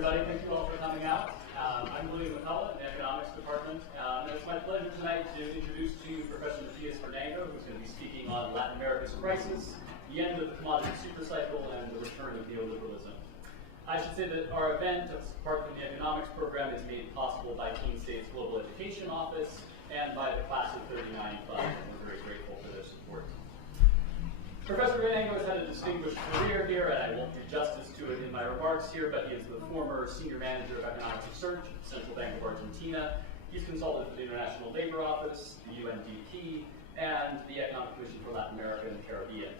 everybody. Thank you all for coming out. I'm William McCullough in the economics department, and it's my pleasure tonight to introduce to you Professor Matías Vernengo, who's going to be speaking on Latin America's crisis, the end of the commodity supercycle, and the return of neoliberalism. I should say that our event, apart from the economics program, is made possible by Keene State's Global Education Office and by the Class of 39 Fund, and we're very grateful for their support. Professor Vernengo has had a distinguished career here, and I won't do justice to it in my remarks here, but he is the former Senior Manager of Economic Research at the Central Bank of Argentina. He's consulted for the International Labor Office, the UNDP, and the Economic Commission for Latin America and the Caribbean.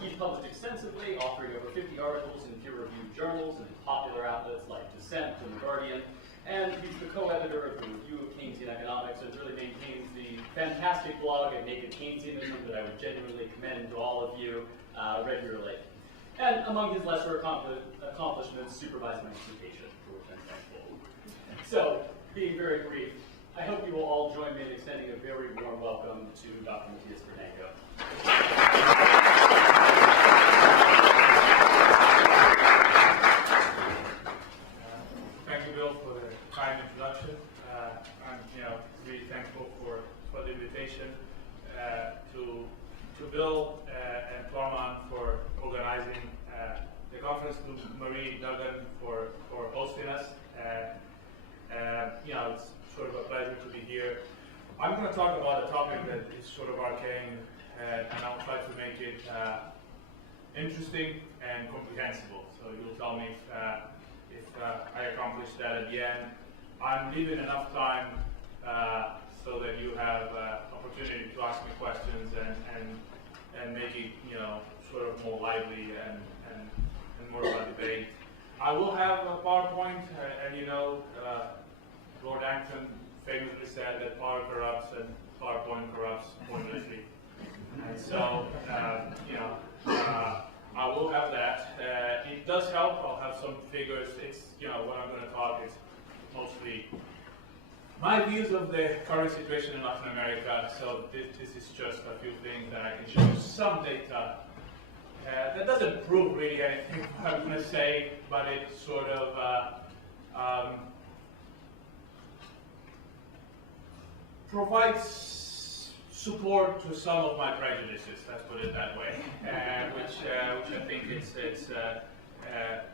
He's published extensively, authoring over 50 articles in peer-reviewed journals and in popular outlets like Dissent and The Guardian, and he's the co-editor of the Review of Keynesian Economics and really maintains the fantastic blog at Naked Keynesianism that I would genuinely commend to all of you regularly. And among his lesser accomplishments, supervised my dissertation, for which I'm thankful. So, being very brief, I hope you will all join me in extending a very warm welcome to Dr. Matías Vernengo. Thank you, Bill, for the kind introduction. I'm really thankful for the invitation to Bill and to Armand for organizing the conference, to Marie Duggan for hosting us. It's sort of a pleasure to be here. I'm going to talk about a topic that is sort of arcane, and I'll try to make it interesting and comprehensible. So you'll tell me if I accomplish that at the end. I'm leaving enough time so that you have opportunity to ask me questions and make it sort of more lively and more of a debate. I will have a PowerPoint, and Lord Acton famously said that power corrupts and PowerPoint corrupts pointlessly. And so I will have that. It does help. I'll have some figures. It's what I'm going to talk is mostly my views of the current situation in Latin America. So this is just a few things that I can show you some data. That doesn't prove really anything what I'm going to say, but it sort of provides support to some of my prejudices, let's put it that way, which I think it's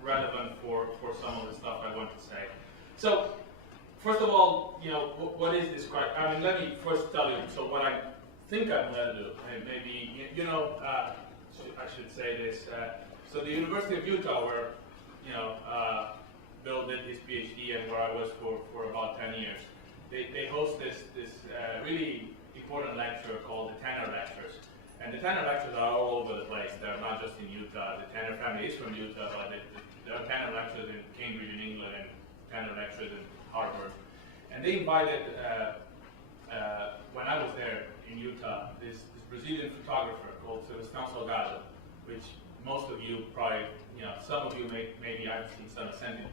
relevant for some of the stuff I want to say. So, first of all, what is this crisis? I mean, let me first tell you, so what I think I'm going to do, and maybe, I should say this. So the University of Utah, where, Bill did his PhD and where I was for about 10 years, they host this really important lecture called the Tanner Lectures. And the Tanner Lectures are all over the place. They're not just in Utah. The Tanner family is from Utah, but there are Tanner Lectures in Cambridge in England and Tanner Lectures in Harvard. And they invited, when I was there in Utah, this Brazilian photographer called Sebastião Salgado, which most of you probably, some of you maybe I've seen some ascending,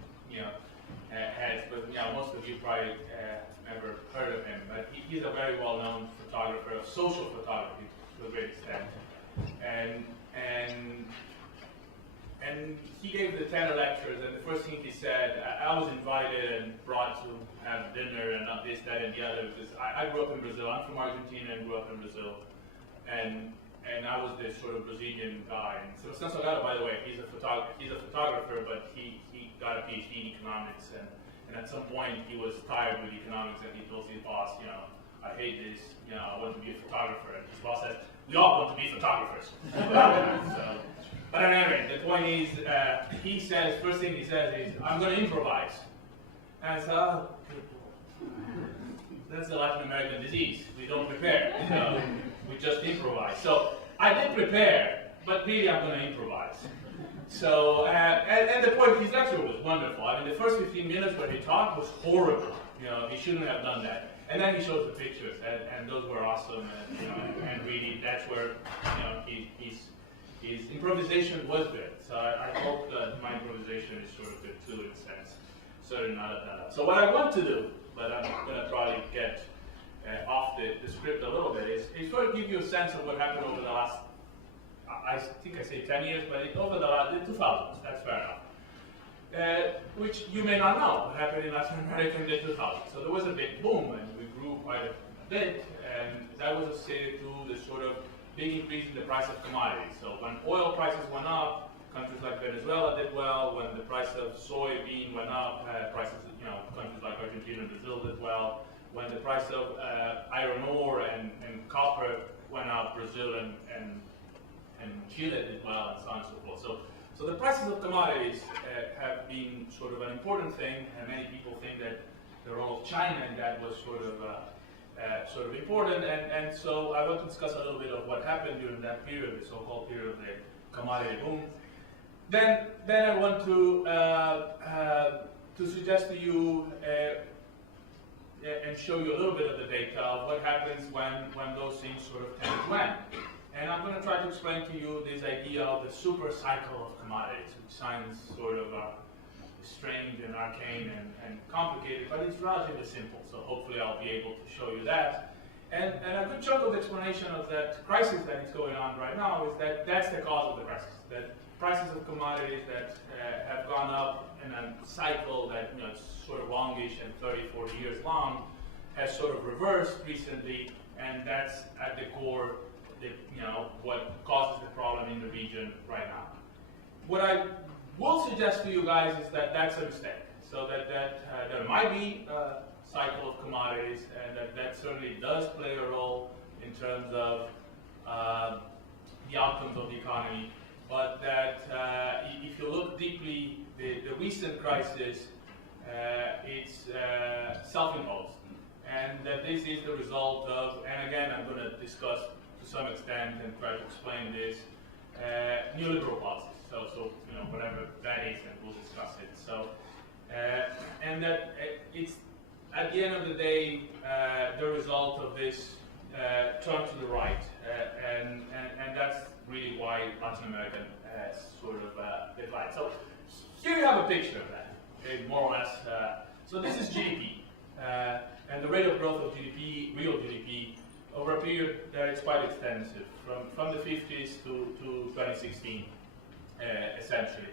heads, but most of you probably never heard of him. But he's a very well-known photographer of social photography to a great extent, and he gave the Tanner Lectures. And the first thing he said, I was invited and brought to have dinner and not this, that, and the other. Because I grew up in Brazil. I'm from Argentina and grew up in Brazil, and I was this sort of Brazilian guy. And Sebastião Salgado, by the way, he's a photographer, but he got a PhD in economics, and at some point he was tired with economics, and he told his boss, I hate this, I want to be a photographer. And his boss said, we all want to be photographers. But anyway, the point is, he says, first thing he says is, I'm going to improvise. And I said, oh, that's a Latin American disease. We don't prepare. We just improvise. So I did prepare, but really I'm going to improvise. So, and the point, his lecture was wonderful. I mean, the first 15 minutes when he talked was horrible. He shouldn't have done that. And then he shows the pictures, and those were awesome. And really, that's where his improvisation was good. So I hope that my improvisation is sort of good too, in a sense. Certainly not at that. So what I want to do, but I'm going to probably get off the script a little bit, is sort of give you a sense of what happened over the last, I think I say 10 years, but over the 2000s, that's fair enough. which you may not know what happened in Latin America in the 2000s. So there was a big boom, and we grew quite a bit, and that was associated to the sort of big increase in the price of commodities. So when oil prices went up, countries like Venezuela did well. When the price of soybean went up, countries like Argentina and Brazil did well. When the price of iron ore and copper went up, Brazil and Chile did well, and so on and so forth. So the prices of commodities have been sort of an important thing, and many people think that the role of China in that was sort of important. And so I want to discuss a little bit of what happened during that period, the so-called period of the commodity boom. Then I want to suggest to you and show you a little bit of the data of what happens when those things sort of tend to end. And I'm going to try to explain to you this idea of the super cycle of commodities, which sounds sort of strange and arcane and complicated, but it's relatively simple. So hopefully I'll be able to show you that. And a good chunk of the explanation of that crisis that is going on right now is that that's the cause of the crisis. That prices of commodities that have gone up in a cycle that it's sort of longish and 30, 40 years long has sort of reversed recently, and that's at the core what causes the problem in the region right now. What I will suggest to you guys is that that's a mistake. So that there might be a cycle of commodities, and that certainly does play a role in terms of the outcomes of the economy, but that if you look deeply, the recent crisis, it's self-imposed, and that this is the result of, and again I'm going to discuss to some extent and try to explain this, neoliberal policies. So whatever that is, and we'll discuss it. So and that it's at the end of the day the result of this turn to the right, and that's really why Latin America has sort of divided. So here you have a picture of that, okay, more or less. So this is GDP, and the rate of growth of GDP, real GDP, over a period that is quite extensive, from the 50s to 2016, essentially.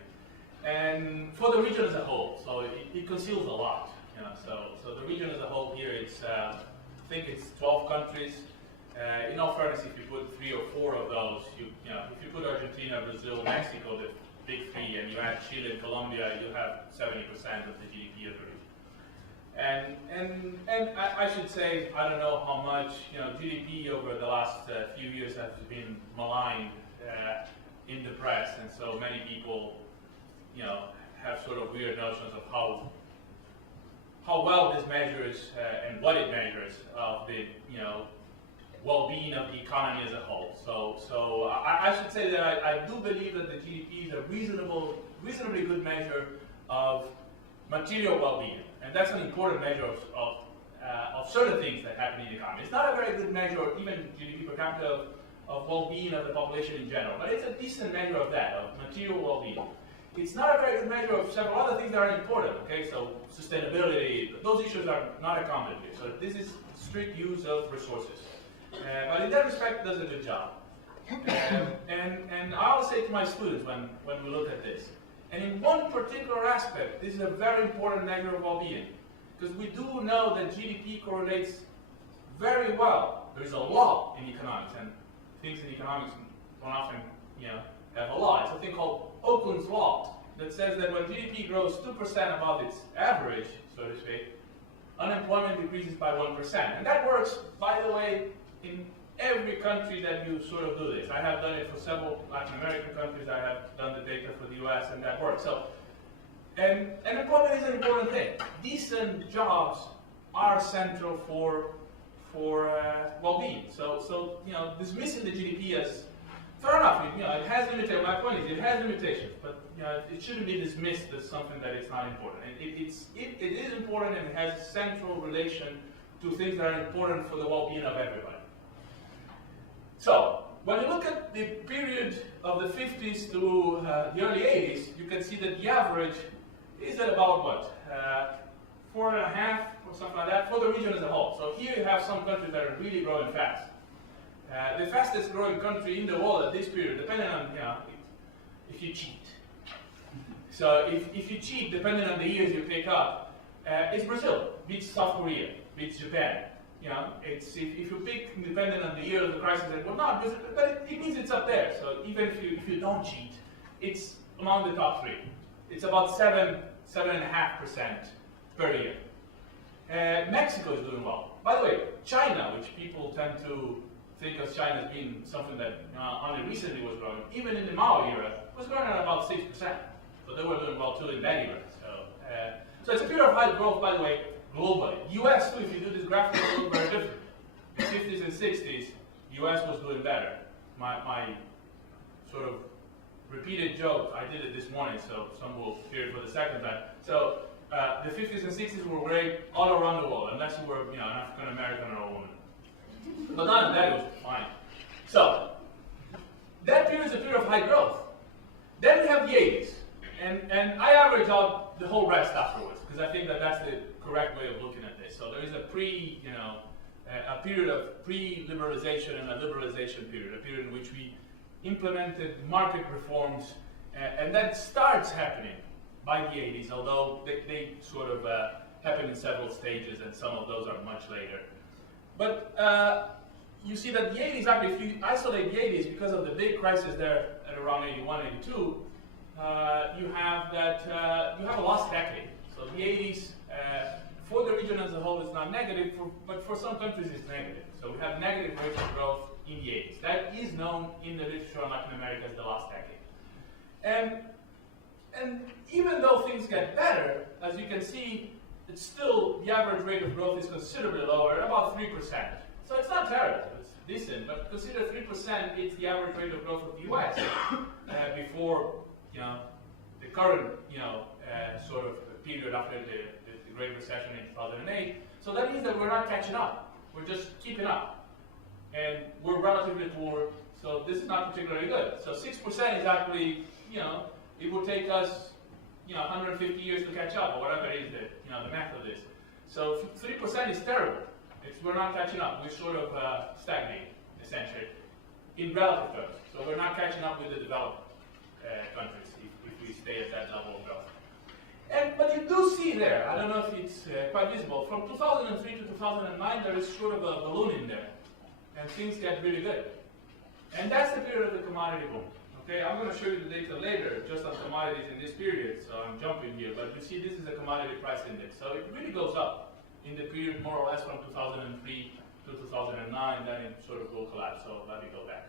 And for the region as a whole, so it conceals a lot. So the region as a whole here, it's I think it's 12 countries. In all fairness, if you put 3 or 4 of those, if you put Argentina, Brazil, Mexico, the big 3, and you add Chile and Colombia, you have 70% of the GDP of the region. And I should say, I don't know how much GDP over the last few years has been maligned in the press, and so many people have sort of weird notions of how well this measures and what it measures of the well-being of the economy as a whole. So I should say that I do believe that the GDP is a reasonably good measure of material well-being, and that's an important measure of certain things that happen in the economy. It's not a very good measure, even GDP per capita, of well-being of the population in general, but it's a decent measure of that, of material well-being. It's not a very good measure of several other things that are important, okay? So sustainability, those issues are not accounted here. So this is strict use of resources. But in that respect, it does a good job. And I always say to my students when we look at this, and in one particular aspect, this is a very important measure of well-being, because we do know that GDP correlates very well. There is a law in economics, and things in economics don't often have a law. It's a thing called Oakland's Law that says that when GDP grows 2% above its average, so to speak, unemployment decreases by 1%. And that works, by the way, in every country that you sort of do this. I have done it for several Latin American countries. I have done the data for the US, and that works. So, and employment is an important thing. Decent jobs are central for well-being. So dismissing the GDP as fair enough. It has limitations. My point is, it has limitations, but it shouldn't be dismissed as something that is not important. It is important, and it has a central relation to things that are important for the well-being of everybody. So, when you look at the period of the 50s to the early 80s, you can see that the average is at about what? 4.5 or something like that for the region as a whole. So here you have some countries that are really growing fast. The fastest growing country in the world at this period, depending on if you cheat, So if you cheat, depending on the years you pick up, it's Brazil, beats South Korea, beats Japan. You know, it's if you pick, depending on the year of the crisis and whatnot, but it means it's up there. So even if you don't cheat, it's among the top three. It's about 7.5% per year. Mexico is doing well. By the way, China, which people tend to think of China as being something that only recently was growing, even in the Mao era, was growing at about 6%. So they were doing well too in that era. So it's a period of high growth, by the way, globally. US too, if you do this graph, it will look very different. In the 50s and 60s, US was doing better. My sort of repeated joke, I did it this morning, so some will hear it for the second time. So the 50s and 60s were great all around the world, unless you were an African American or a woman. But other than that, it was fine. So that period is a period of high growth. Then we have the 80s. And I average out the whole rest afterwards, because I think that that's the correct way of looking at this. So there is a period of pre-liberalization and a liberalization period, a period in which we implemented market reforms, and that starts happening by the 80s, although they sort of happen in several stages, and some of those are much later. But you see that the 80s, actually, if you isolate the 80s, because of the big crisis there at around 81, 82, you have a lost decade. So the 80s, for the region as a whole, is not negative, but for some countries it's negative. So we have negative rates of growth in the 80s. That is known in the literature on Latin America as the lost decade. And even though things get better, as you can see, it's still, the average rate of growth is considerably lower, at about 3%. So it's not terrible, it's decent, but consider 3% is the average rate of growth of the US before the current sort of period after the Great Recession in 2008. So that means that we're not catching up, we're just keeping up. And we're relatively poor, so this is not particularly good. So 6% is actually, it would take us 150 years to catch up, or whatever it is that, the math of this. So 3% is terrible. We're not catching up. We're sort of stagnating, essentially, in relative terms. So we're not catching up with the developed countries if we stay at that level of growth. But you do see there, I don't know if it's quite visible, from 2003 to 2009, there is sort of a balloon in there, and things get really good. And that's the period of the commodity boom. Okay, I'm going to show you the data later, just on commodities in this period, so I'm jumping here, but you see this is a commodity price index. So it really goes up in the period more or less from 2003 to 2009, then it sort of will collapse, so let me go back.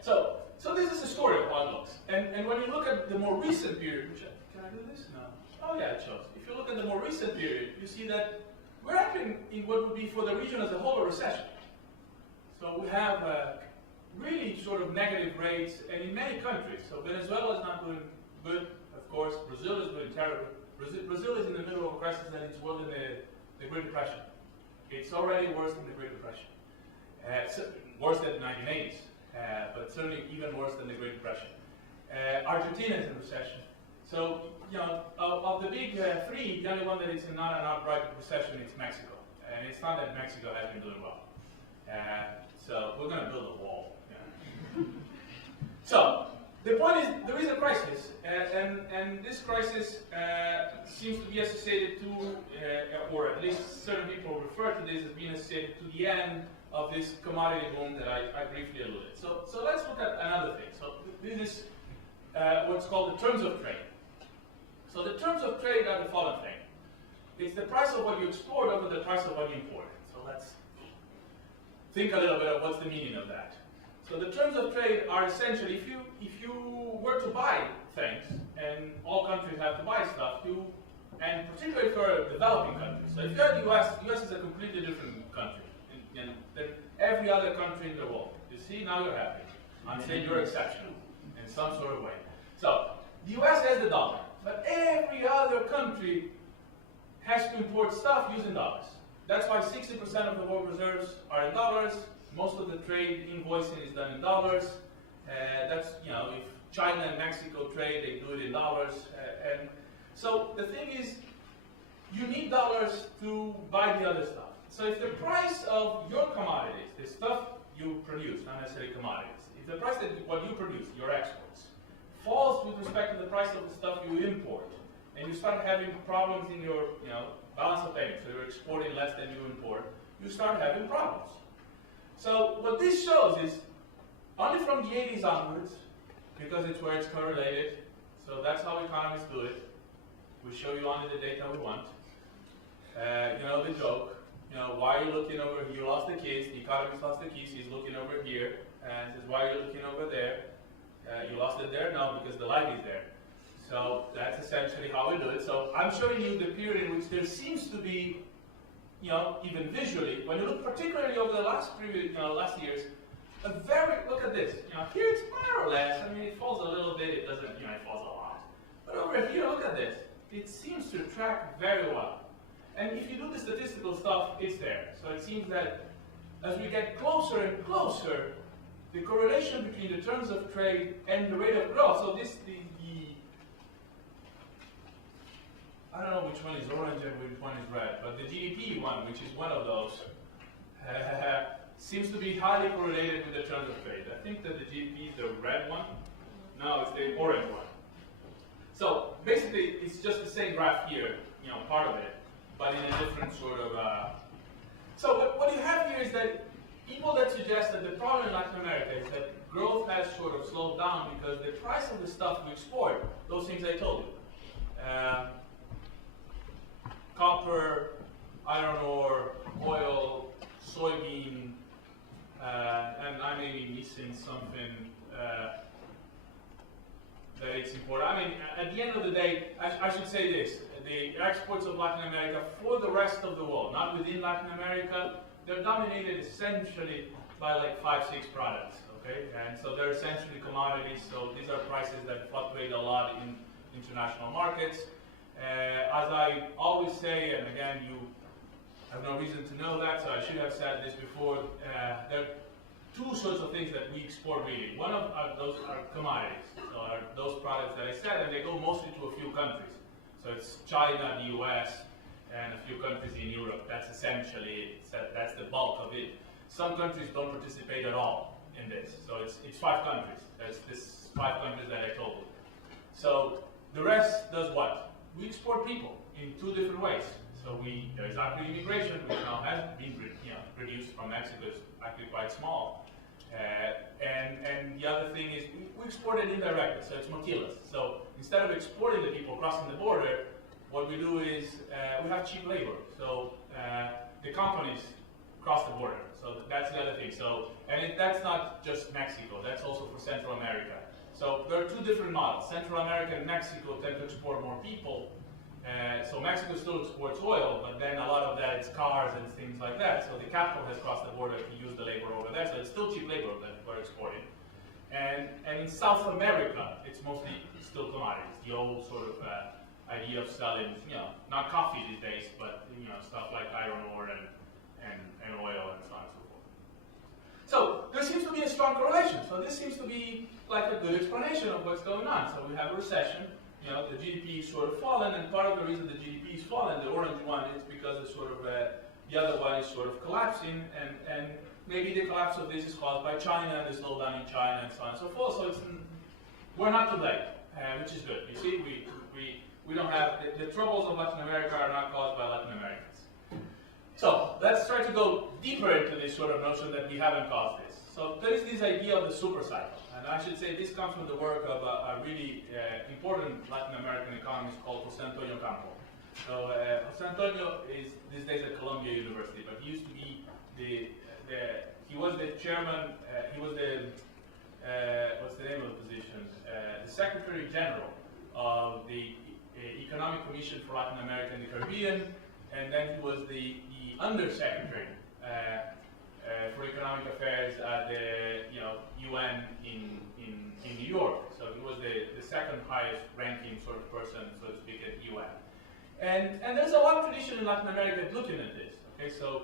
So this is the story of how it looks. And when you look at the more recent period, can I do this? No. Oh yeah, it shows. If you look at the more recent period, you see that we're actually in what would be for the region as a whole a recession. So we have really sort of negative rates, and in many countries. So Venezuela is not doing good, of course. Brazil is doing terrible. Brazil is in the middle of a crisis that is worse than the Great Depression. It's already worse than the Great Depression. Worse than the 1980s, but certainly even worse than the Great Depression. Argentina is in recession. So, of the big three, the only one that is not an outright recession is Mexico. And it's not that Mexico has been doing well. So we're going to build a wall. So the point is, there is a crisis, and this crisis seems to be associated to, or at least certain people refer to this as being associated to the end of this commodity boom that I briefly alluded. So let's look at another thing. So this is what's called the terms of trade. So the terms of trade are the following thing. It's the price of what you export over the price of what you import. So let's think a little bit of what's the meaning of that. So the terms of trade are essentially, if you were to buy things, and all countries have to buy stuff, and particularly for developing countries. So if you're the US is a completely different country than every other country in the world. You see, now you're happy. I'm saying you're exceptional in some sort of way. So the US has the dollar, but every other country has to import stuff using dollars. That's why 60% of the world reserves are in dollars. Most of the trade invoicing is done in dollars. That's, if China and Mexico trade, they do it in dollars. And so the thing is, you need dollars to buy the other stuff. So if the price of your commodities, the stuff you produce, not necessarily commodities, if the price that what you produce, your exports, falls with respect to the the price of the stuff you import, and you start having problems in your balance of payments, so you're exporting less than you import, you start having problems. So what this shows is, only from the 80s onwards, because it's where it's correlated, so that's how economists do it. We show you only the data we want. The joke. Why are you looking over here? You lost the keys. The economist lost the keys. He's looking over here and says, why are you looking over there? You lost it there? No, because the light is there. So that's essentially how we do it. So I'm showing you the period in which there seems to be, even visually, when you look particularly over the last years, look at this. Here it's more or less. I mean, it falls a little bit. It doesn't. It falls a lot. But over here, look at this. It seems to track very well. And if you do the statistical stuff, it's there. So it seems that as we get closer and closer, the correlation between the terms of trade and the rate of growth. So I don't know which one is orange and which one is red, but the GDP one, which is one of those, seems to be highly correlated with the terms of trade. I think that the GDP is the red one. No, it's the orange one. So basically, it's just the same graph here, part of it, but in a different sort of. So what you have here is that people that suggest that the problem in Latin America is that growth has sort of slowed down because the price of the stuff we export, those things I told you, copper, iron ore, oil, soybean, and I may be missing something that it's important. I mean, at the end of the day, I should say this. The exports of Latin America for the rest of the world, not within Latin America, they're dominated essentially by like 5-6 products, okay? And so they're essentially commodities, so these are prices that fluctuate a lot in international markets. As I always say, and again, you have no reason to know that, so I should have said this before, there are two sorts of things that we export really. One of those are commodities, so are those products that I said, and they go mostly to a few countries. So it's China, the US, and a few countries in Europe. That's essentially it. That's the bulk of it. Some countries don't participate at all in this. So it's 5 countries. There's this 5 countries that I told you. So the rest does what? We export people in 2 different ways. So there's actually immigration, which now has been reduced from Mexico. It's actually quite small. And the other thing is we export it indirectly, so it's maquilas. So instead of exporting the people crossing the border, what we do is we have cheap labor. So the companies cross the border. So that's the other thing. So that's not just Mexico. That's also for Central America. So there are 2 different models. Central America and Mexico tend to export more people. So Mexico still exports oil, but then a lot of that is cars and things like that. So the capital has crossed the border to use the labor over there. So it's still cheap labor that we're exporting. And in South America, it's mostly still commodities. The old sort of idea of selling, not coffee these days, but stuff like iron ore and oil and so on and so forth. So there seems to be a strong correlation. So this seems to be like a good explanation of what's going on. So we have a recession. The GDP is sort of fallen, and part of the reason the GDP is fallen, the orange one, is because it's sort of the other one is sort of collapsing, and maybe the collapse of this is caused by China and the slowdown in China and so on and so forth. So we're not to blame, which is good. You see, we don't have the troubles of Latin America are not caused by Latin Americans. So let's try to go deeper into this sort of notion that we haven't caused this. So there is this idea of the super cycle. And I should say this comes from the work of a really important Latin American economist called Jose Antonio Campo. So Jose Antonio is these days at Columbia University, but he used to be he was the chairman, he was the, what's the name of the position? The Secretary General of the Economic Commission for Latin America and the Caribbean, and then he was the Undersecretary for Economic Affairs at the UN in New York. So he was the second highest ranking sort of person, so to speak, at UN. And there's a long tradition in Latin America looking at this. Okay, so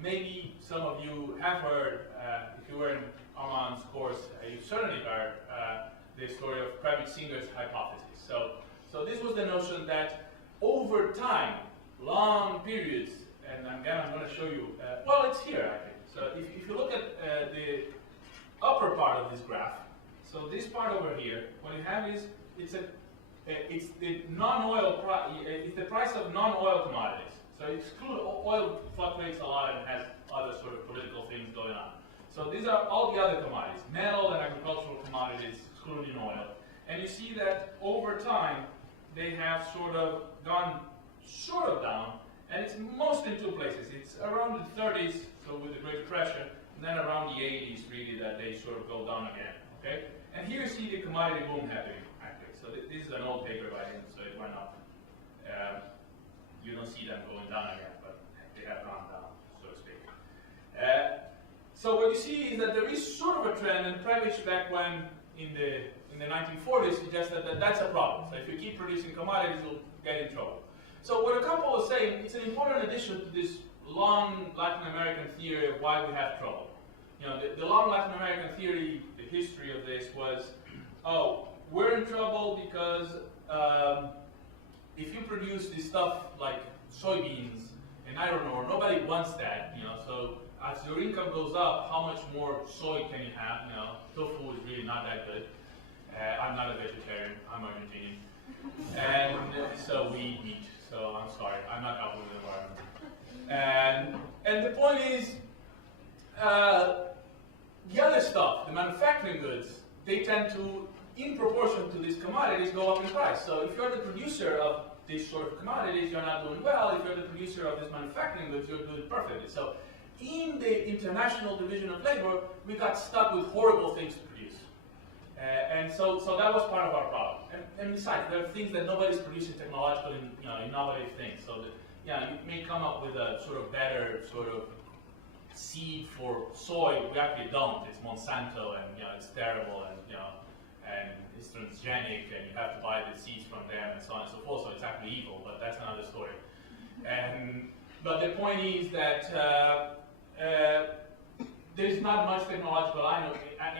maybe some of you have heard, if you were in Armand's course, you certainly heard the story of Krabbe-Singer's hypothesis. So this was the notion that over time, long periods, and again I'm going to show you, well, it's here, I think. So if you look at the upper part of this graph, so this part over here, what you have is, it's a it's the non-oil it's the price of non-oil commodities. So exclude oil fluctuates a lot and has other sort of political things going on. So these are all the other commodities, metal and agricultural commodities, excluding oil. And you see that over time, they have sort of gone sort of down, and it's mostly in two places. It's around the 30s, so with the Great Depression, and then around the 80s, really, that they sort of go down again, okay? And here you see the commodity boom happening, actually. So this is an old paper by him, so it went up. You don't see them going down again, but they have gone down, so to speak. So what you see is that there is sort of a trend, and Previch back when in the 1940s suggested that that's a problem. So if you keep producing commodities, you'll get in trouble. So what a couple was saying, it's an important addition to this long Latin American theory of why we have trouble. You know, the long Latin American theory, the history of this was, oh, we're in trouble because if you produce this stuff like soybeans and iron ore, nobody wants that, you know, so as your income goes up, how much more soy can you have? You know, tofu is really not that good. I'm not a vegetarian, I'm Argentinian. And so we eat meat, so I'm sorry, I'm not helping the environment. And the point is, the other stuff, the manufacturing goods, they tend to, in proportion to these commodities, go up in price. So if you're the producer of these sort of commodities, you're not doing well. If you're the producer of these manufacturing goods, you're doing perfectly. So in the international division of labor, we got stuck with horrible things to produce. And so that was part of our problem. And besides, there are things that nobody's producing technological, innovative things. So that, you may come up with a sort of better sort of seed for soy. We actually don't. It's Monsanto, and it's terrible, and it's transgenic, and you have to buy the seeds from them, and so on and so forth. So it's actually evil, but that's another story. But the point is that there's not much technological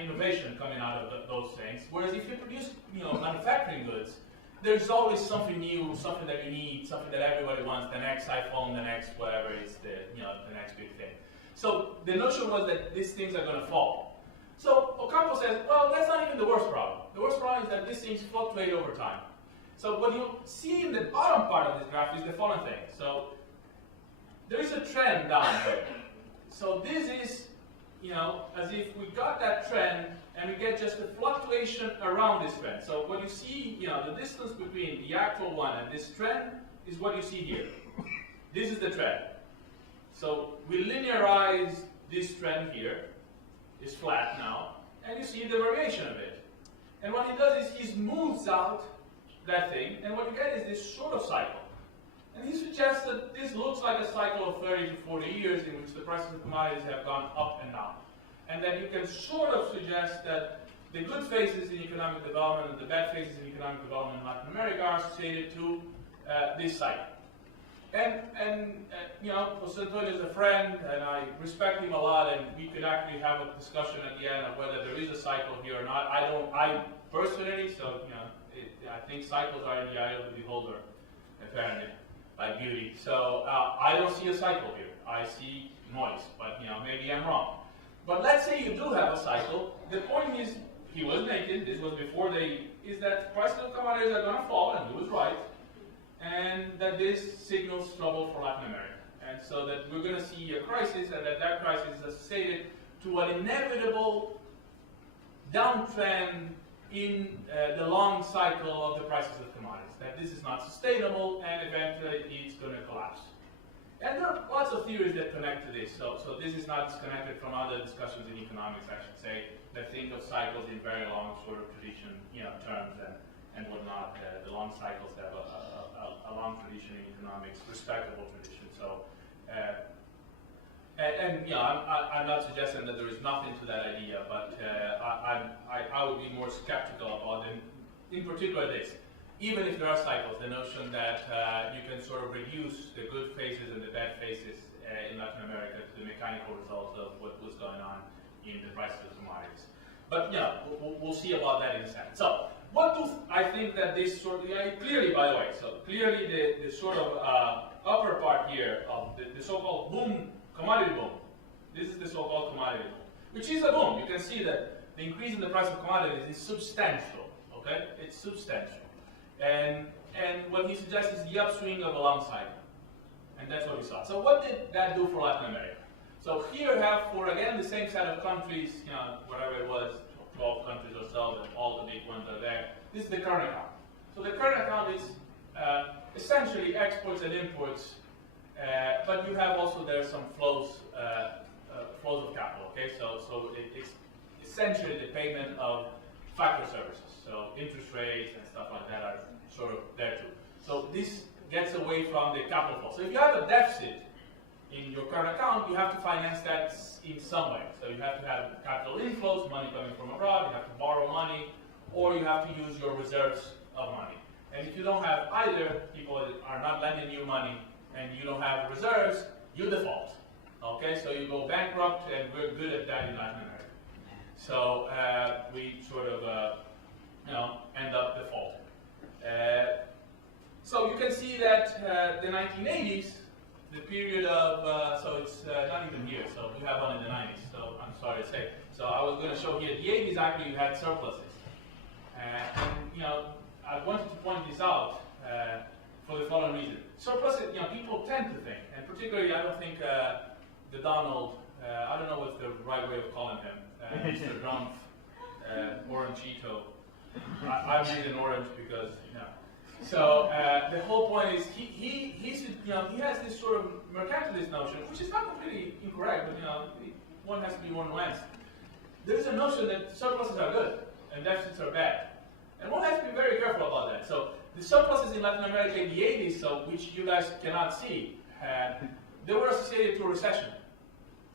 innovation coming out of those things. Whereas if you produce, manufacturing goods, there's always something new, something that you need, something that everybody wants. The next iPhone, the next whatever is the next big thing. So the notion was that these things are going to fall. So Ocampo says, well, that's not even the worst problem. The worst problem is that these things fluctuate over time. So what you see in the bottom part of this graph is the following thing. So there is a trend down here. So this is, as if we got that trend and we get just a fluctuation around this trend. So what you see, the distance between the actual one and this trend is what you see here. This is the trend. So we linearize this trend here. It's flat now, and you see the variation of it. And what he does is he smooths out that thing, and what you get is this sort of cycle. And he suggests that this looks like a cycle of 30 to 40 years in which the prices of commodities have gone up and down. And that you can sort of suggest that the good phases in economic development and the bad phases in economic development in Latin America are associated to this cycle. And Jose Antonio is a friend, and I respect him a lot, and we could actually have a discussion at the end of whether there is a cycle here or not. I personally, I think cycles are in the eye of the beholder, apparently, like beauty. So I don't see a cycle here. I see noise, but maybe I'm wrong. But let's say you do have a cycle. The point is, he was making, this was before is that prices of commodities are going to fall, and he was right. And that this signals trouble for Latin America. And so that we're going to see a crisis, and that crisis is associated to an inevitable downtrend in the long cycle of the prices of commodities. That this is not sustainable, and eventually it's going to collapse. And there are lots of theories that connect to this. So this is not disconnected from other discussions in economics, I should say, that think of cycles in very long sort of tradition, terms and whatnot. The long cycles have a long tradition in economics, respectable tradition. So, I'm not suggesting that there is nothing to that idea, but I would be more skeptical about them. In particular, this. Even if there are cycles, the notion that you can sort of reduce the good phases and the bad phases in Latin America to the mechanical results of what was going on in the prices of commodities. But we'll see about that in a second. So, what do I think that this sort of, clearly, by the way, so clearly the sort of upper part here of the so-called boom, commodity boom, this is the so-called commodity boom, which is a boom. You can see that the increase in the price of commodities is substantial, okay? It's substantial. And what he suggests is the upswing of a long cycle. And that's what we saw. So what did that do for Latin America? So here we have, for again, the same set of countries, whatever it was, 12 countries or so, and all the big ones are there. This is the current account. So the current account is essentially exports and imports, but you have also there some flows of capital. Okay, so it's essentially the payment of factor services. So interest rates and stuff like that are sort of there too. So this gets away from the capital flow. So if you have a deficit in your current account, you have to finance that in some way. So you have to have capital inflows, money coming from abroad, you have to borrow money, or you have to use your reserves of money. And if you don't have either, people are not lending you money, and you don't have reserves, you default. Okay, so you go bankrupt, and we're good at that in Latin America. So we sort of end up defaulting. So you can see that the 1980s, the period of, so it's not even here, so we have one in the 90s, so I'm sorry to say. So I was going to show here, the 80s actually you had surpluses. And I wanted to point this out for the following reason. Surpluses, people tend to think, and particularly I don't think the Donald, I don't know what's the right way of calling him, Mr. Trump, Orangito. I made an orange because, So the whole point is he has this sort of mercantilist notion, which is not completely incorrect, but one has to be more nuanced. There is a notion that surpluses are good and deficits are bad, and one has to be very careful about that. So the surpluses in Latin America in the 80s, so which you guys cannot see, they were associated to a recession.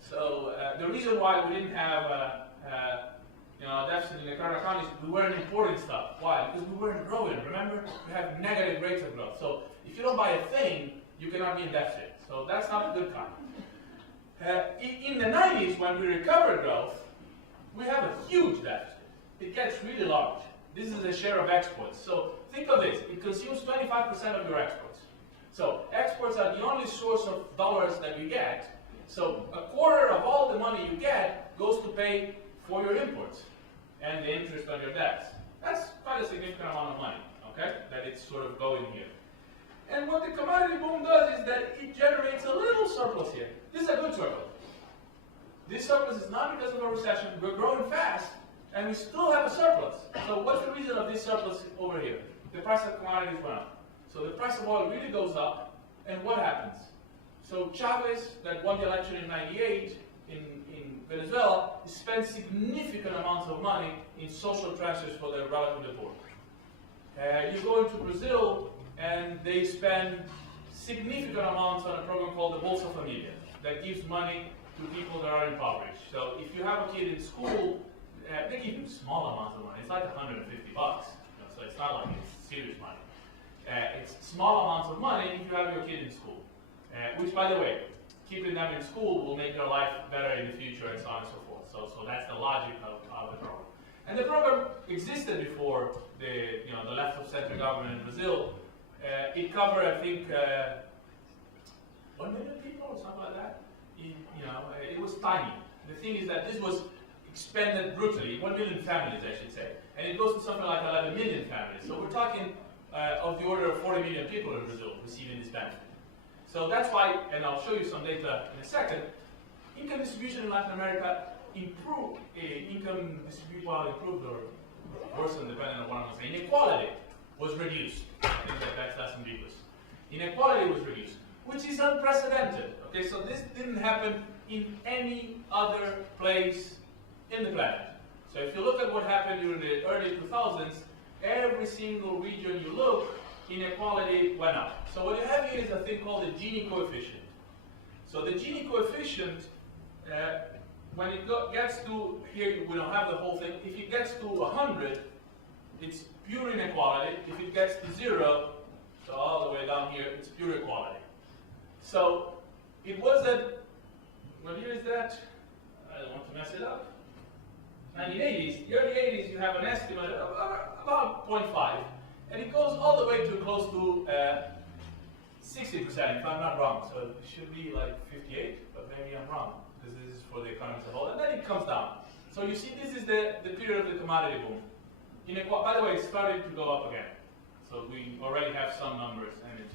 So the reason why we didn't have a deficit in the current account is we weren't importing stuff. Why? Because we weren't growing. Remember, we have negative rates of growth. So if you don't buy a thing, you cannot be in deficit. So that's not a good kind. In the 90s, when we recovered growth, we have a huge deficit. It gets really large. This is the share of exports. So think of this. It consumes 25% of your exports. So exports are the only source of dollars that you get. So a quarter of all the money you get goes to pay for your imports and the interest on your debts. That's quite a significant amount of money, okay, that it's sort of going here. And what the commodity boom does is that it generates a little surplus here. This is a good surplus. This surplus is not because of a recession. We're growing fast, and we still have a surplus. So what's the reason of this surplus over here? The price of commodities went up. So the price of oil really goes up, and what happens? So Chavez, that won the election in '98 in Venezuela, spent significant amounts of money in social transfers for the relatively poor. You go into Brazil, and they spend significant amounts on a program called the Bolsa Familia that gives money to people that are impoverished. So if you have a kid in school, they give you small amounts of money. It's like $150, so it's not like it's serious money. It's small amounts of money if you have your kid in school, which, by the way, keeping them in school will make their life better in the future, and so on and so forth. So that's the logic of the program. And the program existed before the left of center government in Brazil. It covered, I think, 1 million people or something like that. It was tiny. The thing is that this was expanded brutally, 1 million families, I should say, and it goes to something like 11 million families. So we're talking of the order of 40 million people in Brazil receiving this benefit. So that's why, and I'll show you some data in a second, income distribution in Latin America improved, improved or worsened, depending on what I'm going to say. Inequality was reduced. I think that's ambiguous. Inequality was reduced, which is unprecedented. Okay, so this didn't happen in any other place in the planet. So if you look at what happened during the early 2000s, every single region you look, inequality went up. So what you have here is a thing called the Gini coefficient. So the Gini coefficient, when it gets to, here we don't have the whole thing, if it gets to 100, it's pure inequality. If it gets to 0, so all the way down here, it's pure equality. So it wasn't, what year is that? I don't want to mess it up. 1980s, the early 80s, you have an estimate of about 0.5. And it goes all the way to close to 60%, if I'm not wrong. So it should be like 58, but maybe I'm wrong, because this is for the economy as a whole. And then it comes down. So you see, this is the period of the commodity boom. By the way, it's starting to go up again. So we already have some numbers, and it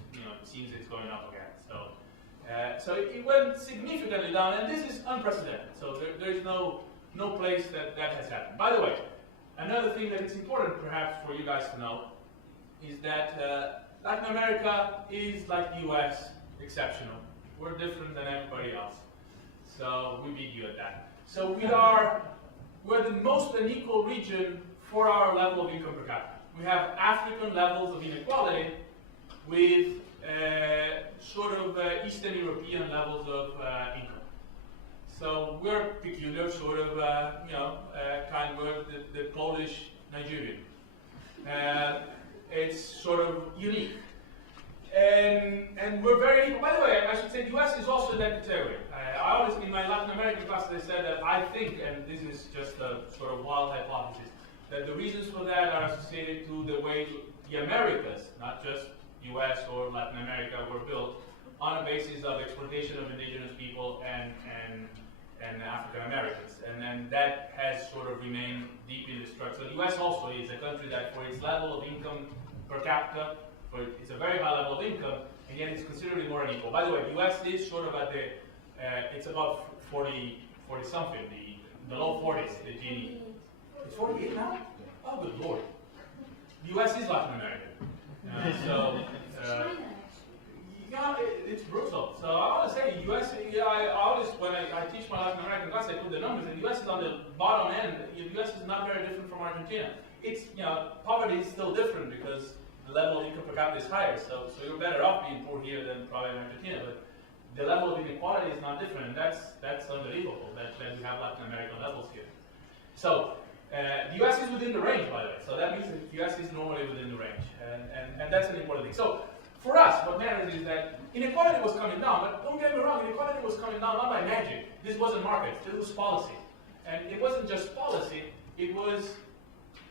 seems it's going up again. So it went significantly down, and this is unprecedented. So there is no place that has happened. By the way, another thing that is important perhaps for you guys to know is that Latin America is like the US, exceptional. We're different than everybody else. So we beat you at that. So we're the most unequal region for our level of income per capita. We have African levels of inequality with sort of Eastern European levels of income. So we're peculiar, sort of, kind of the Polish Nigerian. It's sort of unique. And we're very equal. By the way, I should say the US is also identitarian. I always, in my Latin American class, they said that I think, and this is just a sort of wild hypothesis, that the reasons for that are associated to the way the Americas, not just US or Latin America, were built on a basis of exploitation of indigenous people and African Americans. And then that has sort of remained deep in the structure. The US also is a country that for its level of income per capita, it's a very high level of income, and yet it's considerably more unequal. By the way, the US is sort of at the, it's about 40 something, the low 40s, the Gini. It's 48 now? Oh, good lord. The US is Latin American. Yeah, it's brutal. So I want to say, US, I always, when I teach my Latin American class, I put the numbers, and the US is on the bottom end. The US is not very different from Argentina. It's, poverty is still different because the level of income per capita is higher, so you're better off being poor here than probably in Argentina, but the level of inequality is not different, and that's unbelievable that we have Latin American levels here. So the US is within the range, by the way, so that means that the US is normally within the range, and that's an important thing. So for us, what matters is that inequality was coming down, but don't get me wrong, inequality was coming down not by magic. This wasn't markets, it was policy. And it wasn't just policy, it was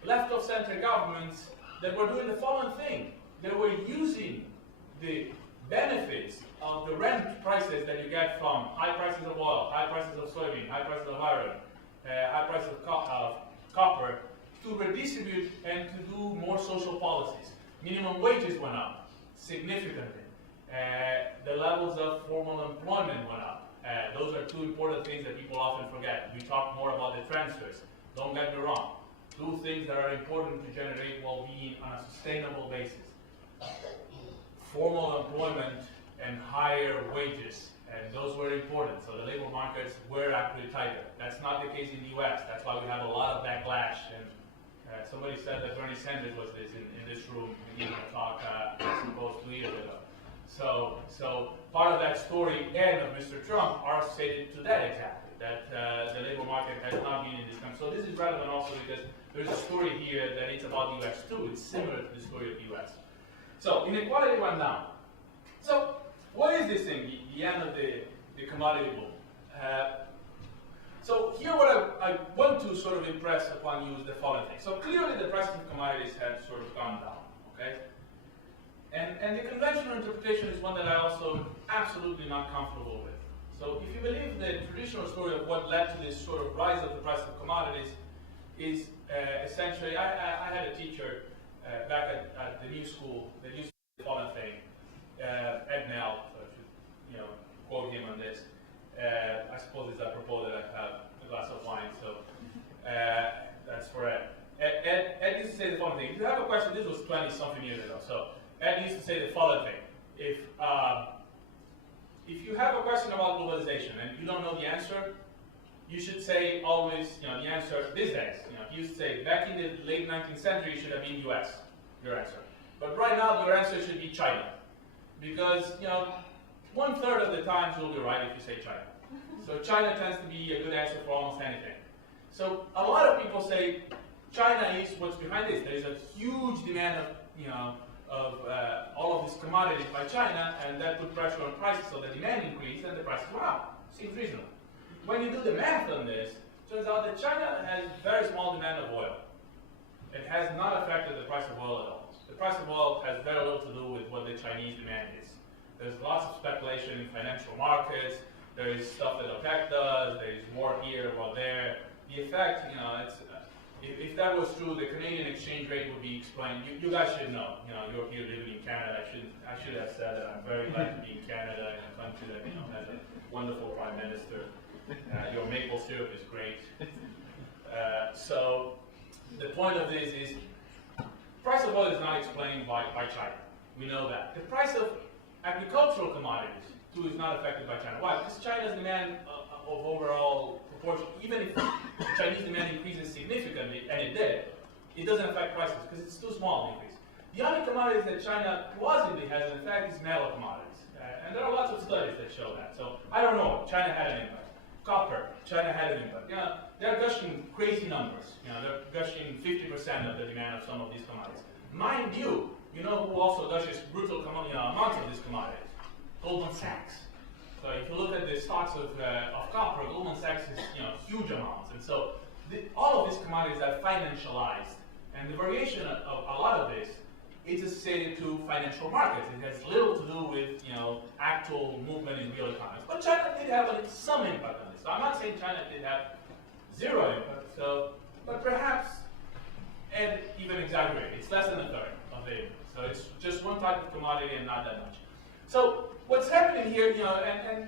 left-of-center governments that were doing the following thing. They were using the benefits of the rent prices that you get from high prices of oil, high prices of soybean, high prices of iron, high prices of copper, to redistribute and to do more social policies. Minimum wages went up significantly. The levels of formal employment went up. Those are two important things that people often forget. We talk more about the transfers. Don't get me wrong. Two things that are important to generate well-being on a sustainable basis. Formal employment and higher wages, and those were important. So the labor markets were actually tighter. That's not the case in the US. That's why we have a lot of backlash. And somebody said that Bernie Sanders was in this room giving a talk, I suppose, 2 years ago. So part of that story and of Mr. Trump are associated to that exactly, that the labor market has not been in this country. So this is relevant also because there's a story here that it's about the US too. It's similar to the story of the US. So inequality went down. So what is this thing, the end of the commodity boom? So here what I want to sort of impress upon you is the following thing. So clearly the prices of commodities had sort of gone down, okay? And the conventional interpretation is one that I also absolutely not comfortable with. So if you believe the traditional story of what led to this sort of rise of the price of commodities is essentially, I had a teacher back at the new school that used to say the following thing, Ed Nell, so I should quote him on this. I suppose it's apropos that I have a glass of wine, so that's for Ed. Ed used to say the following thing. If you have a question, this was 20-something years ago, so Ed used to say the following thing. If you have a question about globalization and you don't know the answer, you should say always, the answer these days. You used to say back in the late 19th century, it should have been US, your answer. But right now, your answer should be China. Because, 1/3 of the times you'll be right if you say China. So China tends to be a good answer for almost anything. So a lot of people say China is what's behind this. There's a huge demand of all of these commodities by China, and that put pressure on prices, so the demand increased and the prices went up. Seems reasonable. When you do the math on this, it turns out that China has very small demand of oil. It has not affected the price of oil at all. The price of oil has very little to do with what the Chinese demand is. There's lots of speculation in financial markets. There is stuff that OPEC does. There is war here, war there. The effect, if that was true, the Canadian exchange rate would be explained. You guys should know. You know, you're here living in Canada. I should have said that I'm very glad to be in Canada, in a country that has a wonderful prime minister. Your maple syrup is great. So the point of this is, price of oil is not explained by China. We know that. The price of agricultural commodities too is not affected by China. Why? Because China's demand of overall proportion, even if Chinese demand increases significantly, and it did, it doesn't affect prices because it's too small an increase. The only commodities that China plausibly has an effect is metal commodities. And there are lots of studies that show that. So I don't know. China had an impact. Copper, China had an impact. They're gushing crazy numbers. They're gushing 50% of the demand of some of these commodities. Mind you, you know who also gushes brutal amounts of these commodities? Goldman Sachs. So if you look at the stocks of copper, Goldman Sachs is huge amounts. And so all of these commodities are financialized. And the variation of a lot of this is associated to financial markets. It has little to do with actual movement in real economies. But China did have some impact on this. So I'm not saying China did have zero impact. But perhaps, and even exaggerated, it's less than a third of the impact. So it's just one type of commodity and not that much. So what's happening here, and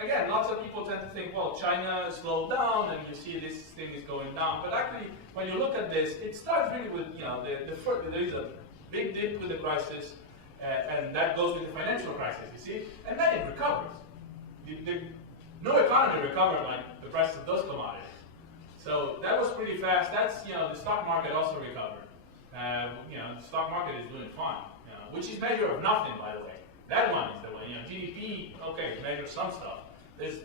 again, lots of people tend to think, well, China slowed down, and you see this thing is going down. But actually, when you look at this, it starts really with, there is a big dip with the crisis, and that goes with the financial crisis, you see, and then it recovers. No economy recovered like the price of those commodities. So that was pretty fast. That's, the stock market also recovered. The stock market is doing fine, which is measure of nothing, by the way. That one is the way. GDP, okay, measures some stuff. There's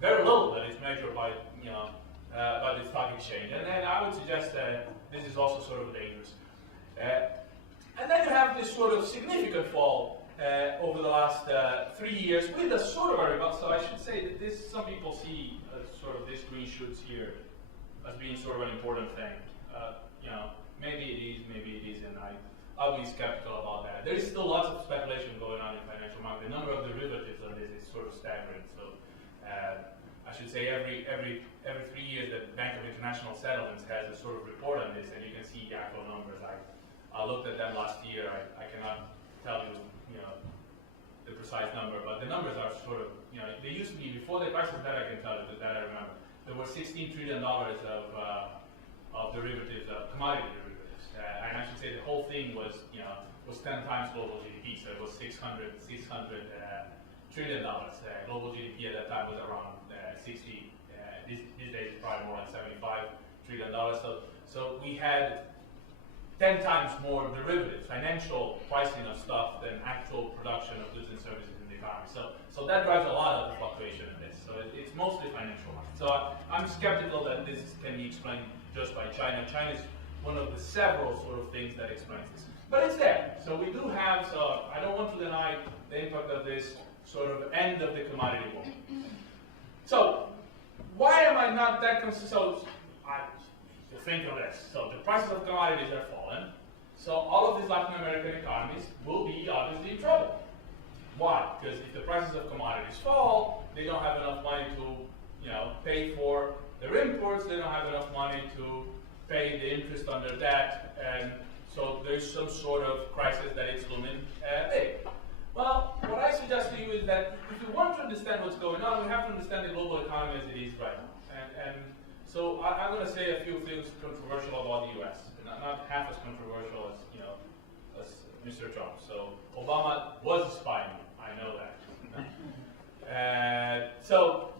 very little that is measured by, by the stock exchange. And then I would suggest that this is also sort of dangerous. And then you have this sort of significant fall over the last 3 years with a sort of a rebound. So I should say that this, some people see sort of this green shoots here as being sort of an important thing. Maybe it isn't. I'll be skeptical about that. There is still lots of speculation going on in financial markets. The number of derivatives on this is sort of staggering. So I should say every 3 years the Bank of International Settlements has a sort of report on this, and you can see the actual numbers. I looked at that last year. I cannot tell you, the precise number, but the numbers are sort of, they used to be before the crisis. That I can tell you, that I remember. There were $16 trillion of derivatives, commodity derivatives, and I should say the whole thing was 10 times global GDP. So it was $600 trillion. Global GDP at that time was around 60. These days it's probably more like $75 trillion. So we had 10 times more derivatives, financial pricing of stuff, than actual production of goods and services in the economy. So that drives a lot of the fluctuation in this. So it's mostly financial markets. So I'm skeptical that this can be explained just by China. China is one of the several sort of things that explains this. But it's there. So we do have, so I don't want to deny the impact of this sort of end of the commodity war. So why am I not that concerned? So think of this. So the prices of commodities are falling. So all of these Latin American economies will be obviously in trouble. Why? Because if the prices of commodities fall, they don't have enough money to pay for their imports. They don't have enough money to pay the interest on their debt, and so there's some sort of crisis that is looming big. Well, what I suggest to you is that if we want to understand what's going on, we have to understand the global economy as it is right now. And so I'm going to say a few things controversial about the U.S. Not half as controversial as Mr. Trump. So Obama was spying. I know that. So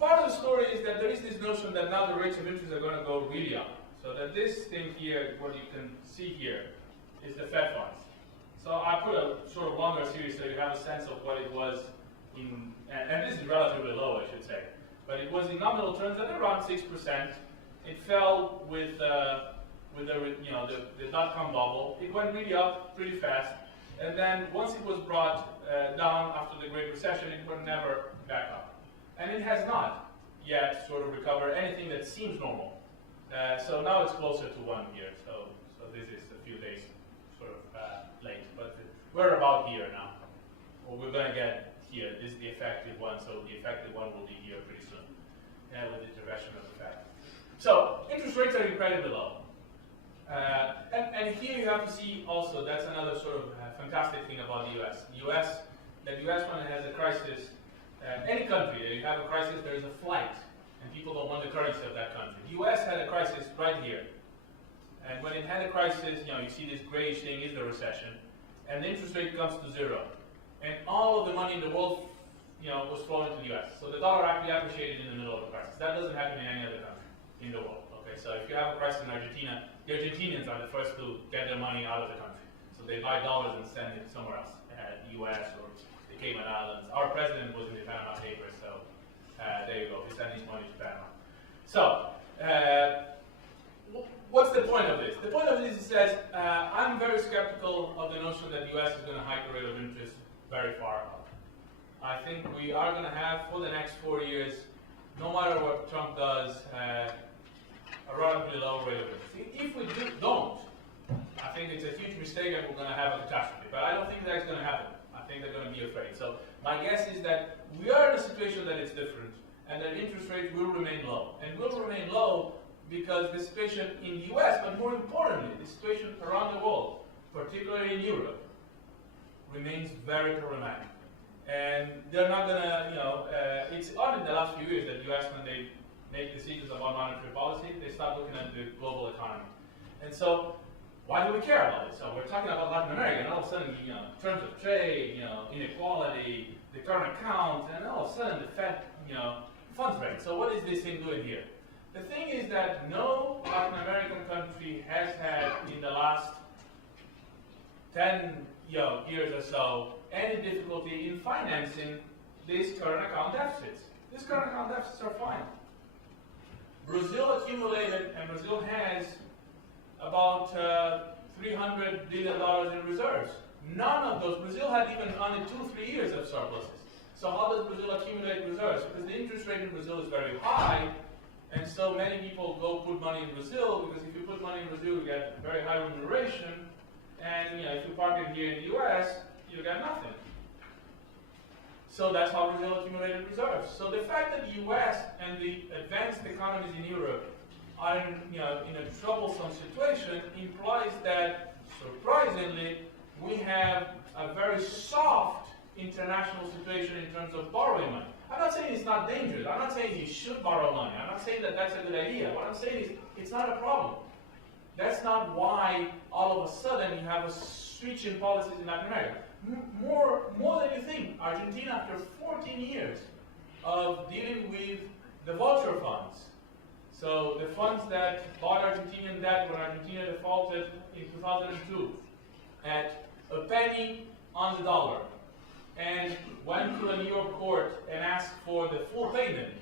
part of the story is that there is this notion that now the rates of interest are going to go really up. So that this thing here, what you can see here, is the Fed funds. So I put a sort of longer series so you have a sense of what it was in, and this is relatively low, I should say. But it was in nominal terms at around 6%. It fell with the dot-com bubble. It went really up pretty fast, and then once it was brought down after the Great Recession, it went never back up, and it has not yet sort of recovered anything that seems normal. So now it's closer to 1 year. So this is a few days sort of late, but we're about here now. Or we're going to get here. This is the effective one, so the effective one will be here pretty soon with the intervention of the Fed. So interest rates are incredibly low. And here you have to see also, that's another sort of fantastic thing about the US. The US when it has a crisis, any country that you have a crisis, there is a flight, and people don't want the currency of that country. The US had a crisis right here. And when it had a crisis, you see this grayish thing is the recession, and the interest rate comes to zero. And all of the money in the world, was flowing to the US. So the dollar actually appreciated in the middle of the crisis. That doesn't happen in any other country in the world. Okay, so if you have a crisis in Argentina, the Argentinians are the first to get their money out of the country. So they buy dollars and send it somewhere else, the US or the Cayman Islands. Our president was in the Panama Papers, so there you go. He sent his money to Panama. So, what's the point of this? The point of this is that I'm very skeptical of the notion that the US is going to hike the rate of interest very far up. I think we are going to have, for the next 4 years, no matter what Trump does, a relatively low rate of interest. If we don't, I think it's a huge mistake and we're going to have a catastrophe. But I don't think that's going to happen. I think they're going to be afraid. So my guess is that we are in a situation that is different and that interest rates will remain low. And will remain low because the situation in the US, but more importantly, the situation around the world, particularly in Europe, remains very problematic. And they're not going to, it's only in the last few years that the US, when they make decisions about monetary policy, they start looking at the global economy. And so, why do we care about it? So we're talking about Latin America, and all of a sudden, in terms of trade, inequality, the current account, and all of a sudden the Fed, funds rate. So what is this thing doing here? The thing is that no Latin American country has had, in the last 10 years or so, any difficulty in financing these current account deficits. These current account deficits are fine. Brazil accumulated, and Brazil has about $300 billion in reserves. None of those, Brazil had even only 2-3 years of surpluses. So how does Brazil accumulate reserves? Because the interest rate in Brazil is very high, and so many people go put money in Brazil, because if you put money in Brazil, you get very high remuneration, and if you park it here in the US, you get nothing. So that's how Brazil accumulated reserves. So the fact that the US and the advanced economies in Europe are in a troublesome situation implies that, surprisingly, we have a very soft international situation in terms of borrowing money. I'm not saying it's not dangerous. I'm not saying you should borrow money. I'm not saying that that's a good idea. What I'm saying is it's not a problem. That's not why all of a sudden you have a switch in policies in Latin America. More than you think, Argentina, after 14 years of dealing with the vulture funds, so the funds that bought Argentinian debt when Argentina defaulted in 2002 at a penny on the dollar, and went to a New York court and asked for the full payment,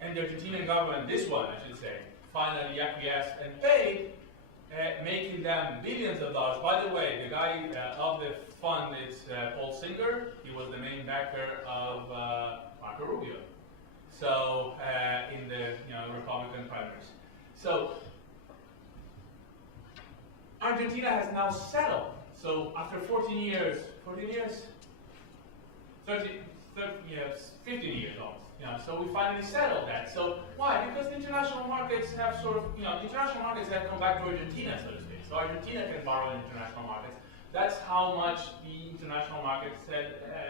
and the Argentinian government, this one I should say, finally acquiesced and paid, making them billions of dollars. By the way, the guy of the fund is Paul Singer. He was the main backer of Marco Rubio. So in the Republican primaries. So Argentina has now settled. So after 15 years almost. So we finally settled that. So why? Because the international markets have international markets have come back to Argentina, so to speak. So Argentina can borrow in international markets. That's how much the international markets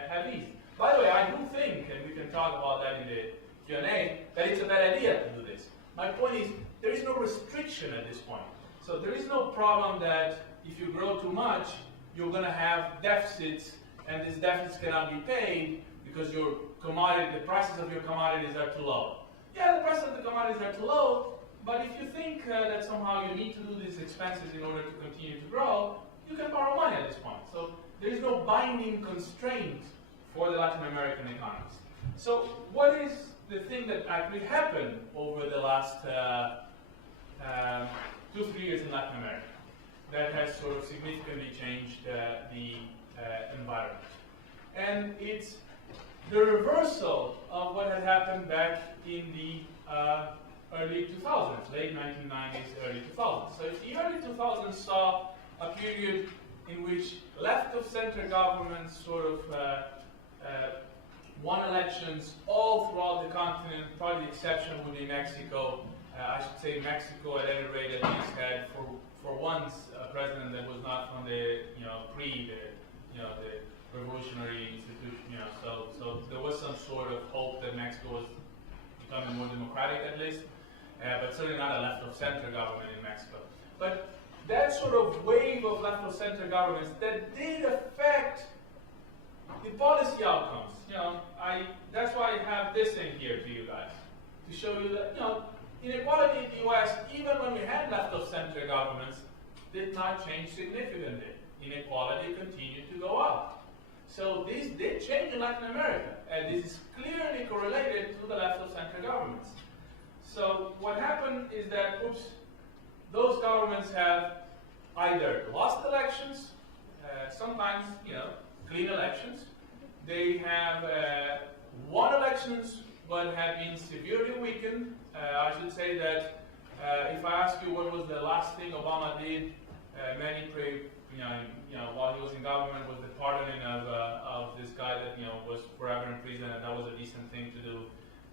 have eased. By the way, I do think, and we can talk about that in the Q&A, that it's a bad idea to do this. My point is, there is no restriction at this point. So there is no problem that if you grow too much, you're going to have deficits, and these deficits cannot be paid because your commodity, the prices of your commodities are too low. Yeah, the prices of the commodities are too low, but if you think that somehow you need to do these expenses in order to continue to grow, you can borrow money at this point. So there is no binding constraint for the Latin American economies. So what is the thing that actually happened over the last 2-3 years in Latin America that has sort of significantly changed the environment? And it's the reversal of what had happened back in the early 2000s, late 1990s, early 2000s. So if the early 2000s saw a period in which left-of-center governments sort of won elections all throughout the continent, probably the exception would be Mexico, I should say Mexico, at any rate, at least had for once a president that was not from the the revolutionary institution. So there was some sort of hope that Mexico was becoming more democratic at least, but certainly not a left of center government in Mexico. But that sort of wave of left of center governments that did affect the policy outcomes. That's why I have this in here to you guys, to show you that inequality in the US, even when we had left of center governments, did not change significantly. Inequality continued to go up. So this did change in Latin America, and this is clearly correlated to the left of center governments. So what happened is that, those governments have either lost elections, sometimes, clean elections. They have won elections, but have been severely weakened. I should say that if I ask you what was the last thing Obama did, many while he was in government, was the pardoning of this guy that was forever in prison, and that was a decent thing to do.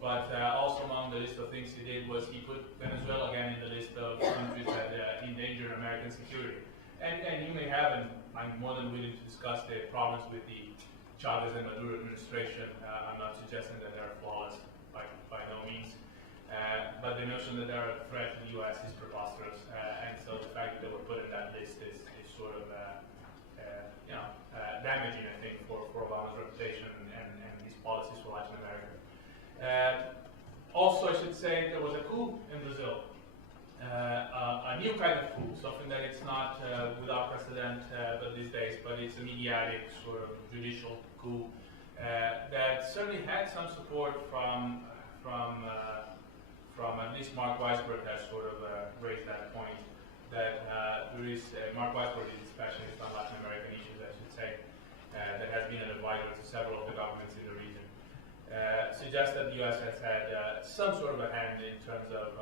But also among the list of things he did was he put Venezuela again in the list of countries that endanger American security. And you may have, and I'm more than willing to discuss the problems with the Chavez and Maduro administration. I'm not suggesting that they're flawless by no means. But the notion that they're a threat to the U.S. is preposterous. And so the fact that they were put in that list is sort of damaging, I think, for Obama's reputation and his policies for Latin America. Also, I should say there was a coup in Brazil, a new kind of coup, something that it's not without precedent these days, but it's a mediatic sort of judicial coup that certainly had some support from at least Mark Weisbrot has sort of raised that point, that there is, Mark Weisbrot is a specialist on Latin American issues, I should say, that has been an advisor to several of the governments in the region. Suggests that the U.S. has had some sort of a hand in terms of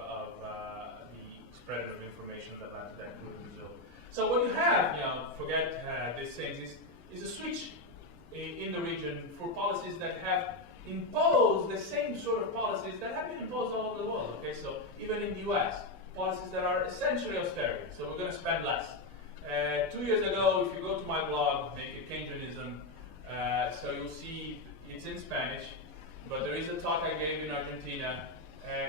the spread of information that led to that coup in Brazil. So what you have, forget these things, is a switch in the region for policies that have imposed the same sort of policies that have been imposed all over the world. Okay, so even in the U.S., policies that are essentially austerity. So we're going to spend less. 2 years ago, if you go to my blog, Naked Keynesianism, so you'll see it's in Spanish. But there is a talk I gave in Argentina,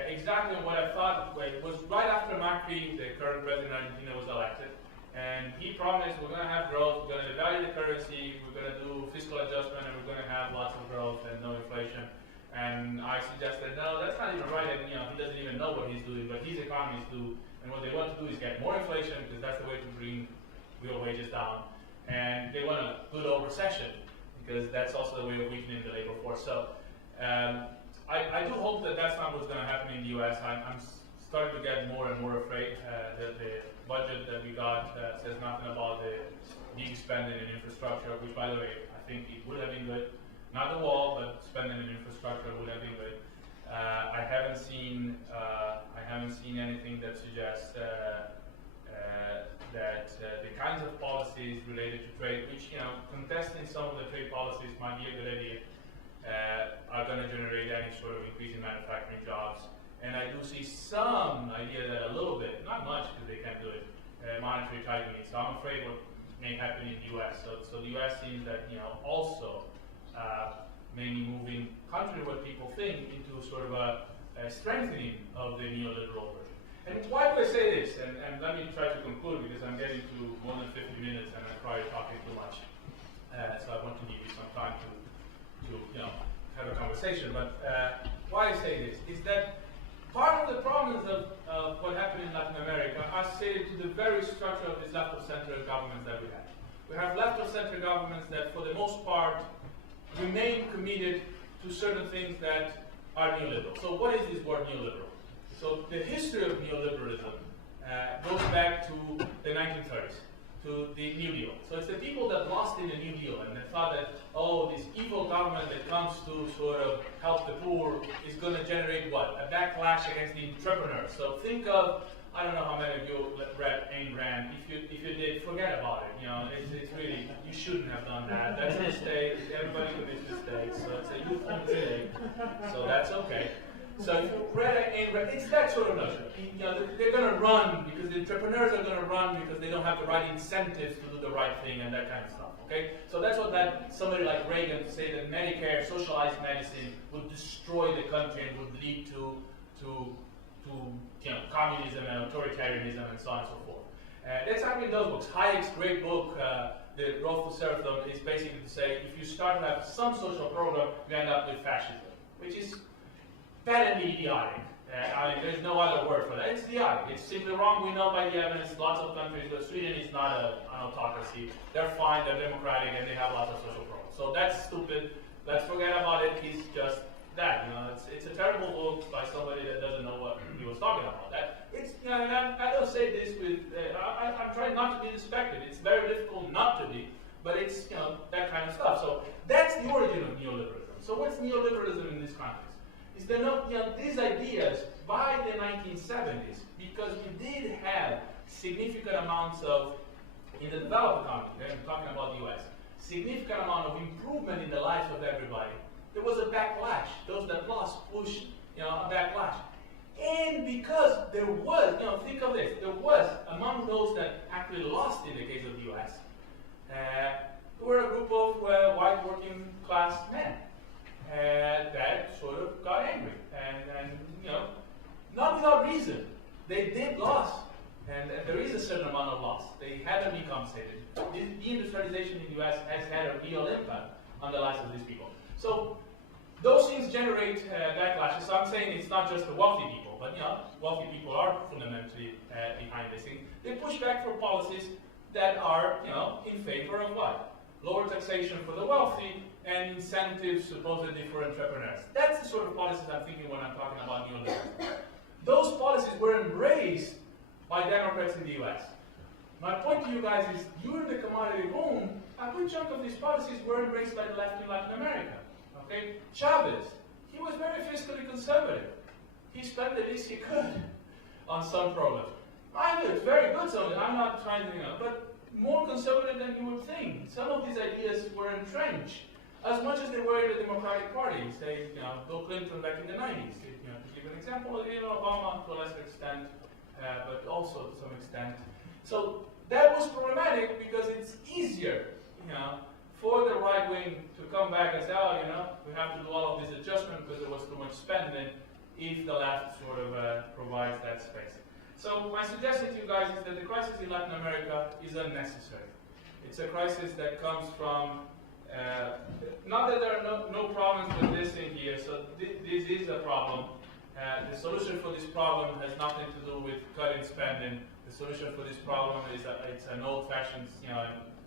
exactly what I thought. It was right after Macri, the current president of Argentina, was elected. And he promised we're going to have growth, we're going to devalue the currency, we're going to do fiscal adjustment, and we're going to have lots of growth and no inflation. And I suggested, no, that's not even right. And, he doesn't even know what he's doing, but his economists do. And what they want to do is get more inflation, because that's the way to bring real wages down. And they want a good old recession, because that's also the way of weakening the labor force. So I do hope that that's not what's going to happen in the U.S. I'm starting to get more and more afraid that the budget that we got says nothing about the big spending in infrastructure, which, by the way, I think it would have been good. Not the wall, but spending in infrastructure would have been good. I haven't seen anything that suggests that the kinds of policies related to trade, which contesting some of the trade policies might be a good idea, are going to generate any sort of increase in manufacturing jobs. And I do see some idea that a little bit, not much because they can't do it, monetary tightening. So I'm afraid what may happen in the U.S. So the U.S. seems that also maybe moving, contrary to what people think, into sort of a strengthening of the neoliberal version. And why do I say this? And let me try to conclude, because I'm getting to more than 50 minutes and I'm probably talking too much. So I want to give you some time to have a conversation. But why I say this is that part of the problems of what happened in Latin America are stated to the very structure of these left-of-center governments that we have. We have left-of-center governments that, for the most part, remain committed to certain things that are neoliberal. So what is this word neoliberal? So the history of neoliberalism goes back to the 1930s, to the New Deal. So it's the people that lost in the New Deal and they thought that, this evil government that comes to sort of help the poor is going to generate what? A backlash against the entrepreneurs. So think of, I don't know how many of you read Ayn Rand. If you did, forget about it. It's really, you shouldn't have done that. That's a mistake. Everybody commits mistakes. So it's a youthful mistake. So that's okay. So red and red, it's that sort of notion. You know, they're going to run because the entrepreneurs are going to run because they don't have the right incentives to do the right thing and that kind of stuff. Okay, so that's what somebody like Reagan say that Medicare, socialized medicine, would destroy the country and would lead to you know, communism and authoritarianism and so on and so forth. That's actually in those books. Hayek's great book, The Road to Serfdom, is basically to say if you start to have some social program, you end up with fascism, which is patently idiotic. I mean, there's no other word for that. It's idiotic. It's simply wrong. We know by the evidence. Lots of countries, but Sweden is not an autocracy. They're fine. They're democratic, and they have lots of social programs. So that's stupid. Let's forget about it. He's just that. You know, it's a terrible book by somebody that doesn't know what he was talking about. That it's. You know, and I don't say this with. I'm trying not to be despective. It's very difficult not to be, but it's that kind of stuff. So that's the origin of neoliberalism. So what's neoliberalism in this context? Is that these ideas by the 1970s, because we did have significant amounts of, in the developed economy, I'm talking about the US, significant amount of improvement in the lives of everybody. There was a backlash. Those that lost pushed a backlash. And because there was, think of this, there was, among those that actually lost in the case of the US, there were a group of white working class men. That sort of got angry, and not without reason. They did loss, and there is a certain amount of loss. They haven't been compensated. Deindustrialization in the U.S. has had a real impact on the lives of these people. So those things generate backlashes. So I'm saying it's not just the wealthy people, but wealthy people are fundamentally behind this thing. They push back for policies that are in favor of what? Lower taxation for the wealthy and incentives supposedly for entrepreneurs. That's the sort of policies I'm thinking when I'm talking about neoliberalism. Those policies were embraced by Democrats in the US. My point to you guys is, during the commodity boom, a good chunk of these policies were embraced by the left in Latin America. Okay? Chavez, he was very fiscally conservative. He spent the least he could on some programs. Mind you, it's very good, so I'm not trying to, but more conservative than you would think. Some of these ideas were entrenched, as much as they were in the Democratic Party. Say, Bill Clinton back in the 90s. To give an example, Obama to a lesser extent, but also to some extent. So that was problematic because it's easier, for the right wing to come back and say, we have to do all of this adjustment because there was too much spending, if the left sort of provides that space. So my suggestion to you guys is that the crisis in Latin America is unnecessary. It's a crisis that comes from, not that there are no problems with this in here, so this is a problem. The solution for this problem has nothing to do with cutting spending. The solution for this problem is it's an old-fashioned,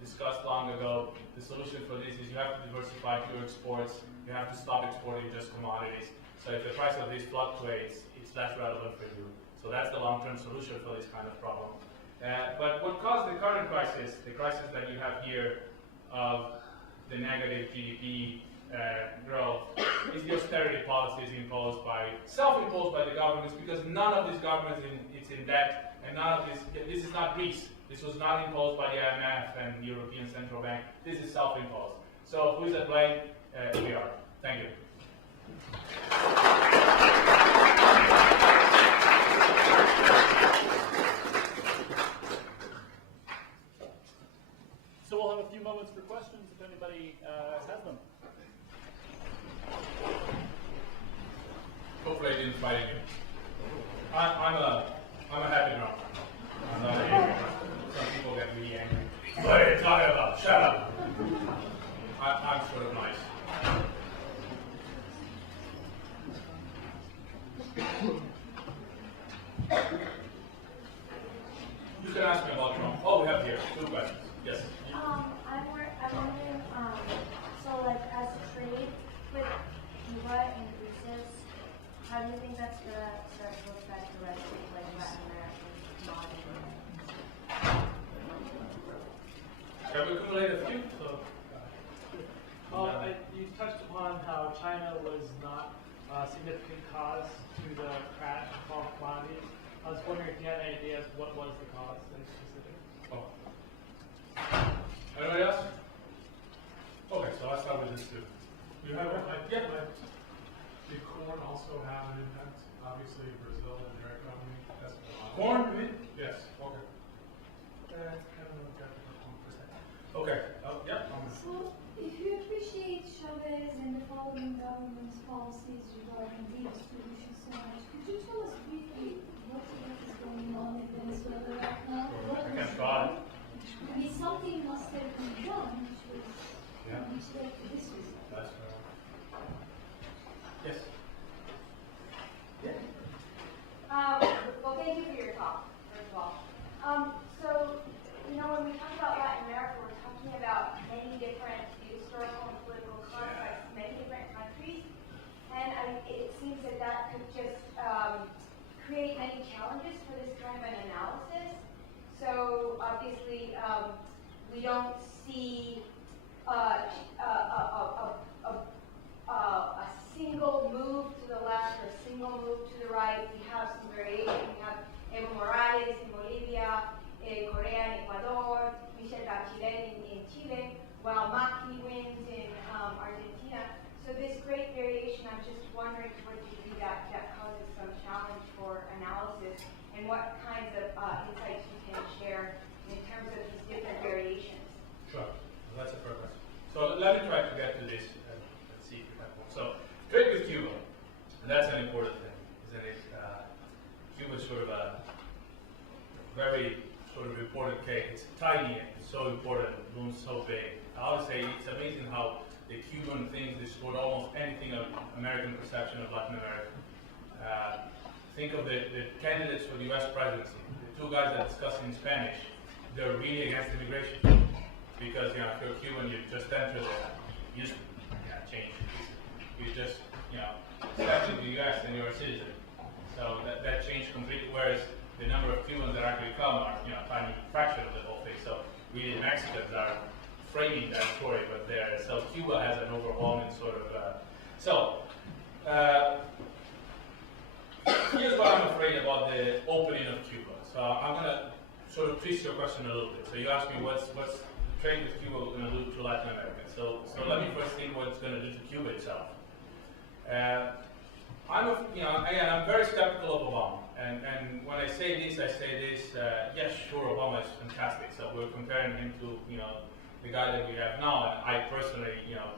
discussed long ago. The solution for this is you have to diversify your exports. You have to stop exporting just commodities. So if the price of this fluctuates, it's less relevant for you. So that's the long-term solution for this kind of problem. But what caused the current crisis, the crisis that you have here of the negative GDP growth, is the austerity policies self-imposed by the governments, because none of these governments is in debt, and none of this is not Greece. This was not imposed by the IMF and the European Central Bank. This is self-imposed. So who is at blame? We are. Thank you. So we'll have a few moments for questions if anybody has them. Hopefully I didn't frighten you. I'm a happy drunk. I'm not angry. Some people get really angry. What are you talking about? Shut up. I'm sort of nice. You can ask me about Trump. Oh, we have here 2 questions. Yes. I'm wondering, so like as trade with Cuba increases, how do you think that's gonna start to affect the rest of like Latin American commodities? Have we accumulated a few? You touched upon how China was not a significant cause to the crash of all commodities. I was wondering if you had any ideas what was the cause in specific. Oh. Anybody else? Okay, so I'll start with this too. You have one? Yeah. The corn also have an impact? Obviously, Brazil and their economy. That's Corn, you mean? Yes. Okay. That's kind of like that. Okay. Oh, yeah. So, if you appreciate Chavez and the following government's policies regarding redistribution so much, could you tell us briefly what is going on in Venezuela right now? I can try. I mean, something must have been done which led to this result. That's yes. Well, thank you for your talk, first of all. So, you know, when we talk about Latin America, we're talking about many different historical and political contexts, many different countries, and it seems that that could just create many challenges for this kind of an analysis. So, obviously, we don't see a single move to the left or a single move to the right. We have some variation. We have Evo Morales in Bolivia, Correa in Ecuador, Michelle Bachelet in Chile, while Macri wins in Argentina. So this great variation, I'm just wondering to what degree that causes some challenge for analysis, and what kinds of insights you can share in terms of these different variations. Sure. Well, that's a fair question. So let me try to get to this and see if we have one. So trade with Cuba, and that's an important thing, isn't it? Cuba is sort of a very sort of important cake. It's tiny and it's so important, looms so big. I would say it's amazing how the Cuban things distort almost anything of American perception of Latin America. Think of the candidates for the US presidency. The two guys that discuss in Spanish, they're really against immigration. Because, you know, if you're Cuban, you just enter there. You just change. You just, you know, step into the US and you're a citizen. So that changed completely, whereas the number of Cubans that actually come are, you know, a tiny fraction of the whole thing. So really Mexicans are framing that story, but there. So Cuba has an overwhelming sort of, here's what I'm afraid about the opening of Cuba. So I'm gonna sort of twist your question a little bit. So you asked me what's trade with Cuba going to do to Latin America. So let me first think what it's going to do to Cuba itself. I'm very skeptical of Obama. And when I say this, yes, sure, Obama is fantastic. So we're comparing him to, you know, the guy that we have now. And I personally, you know,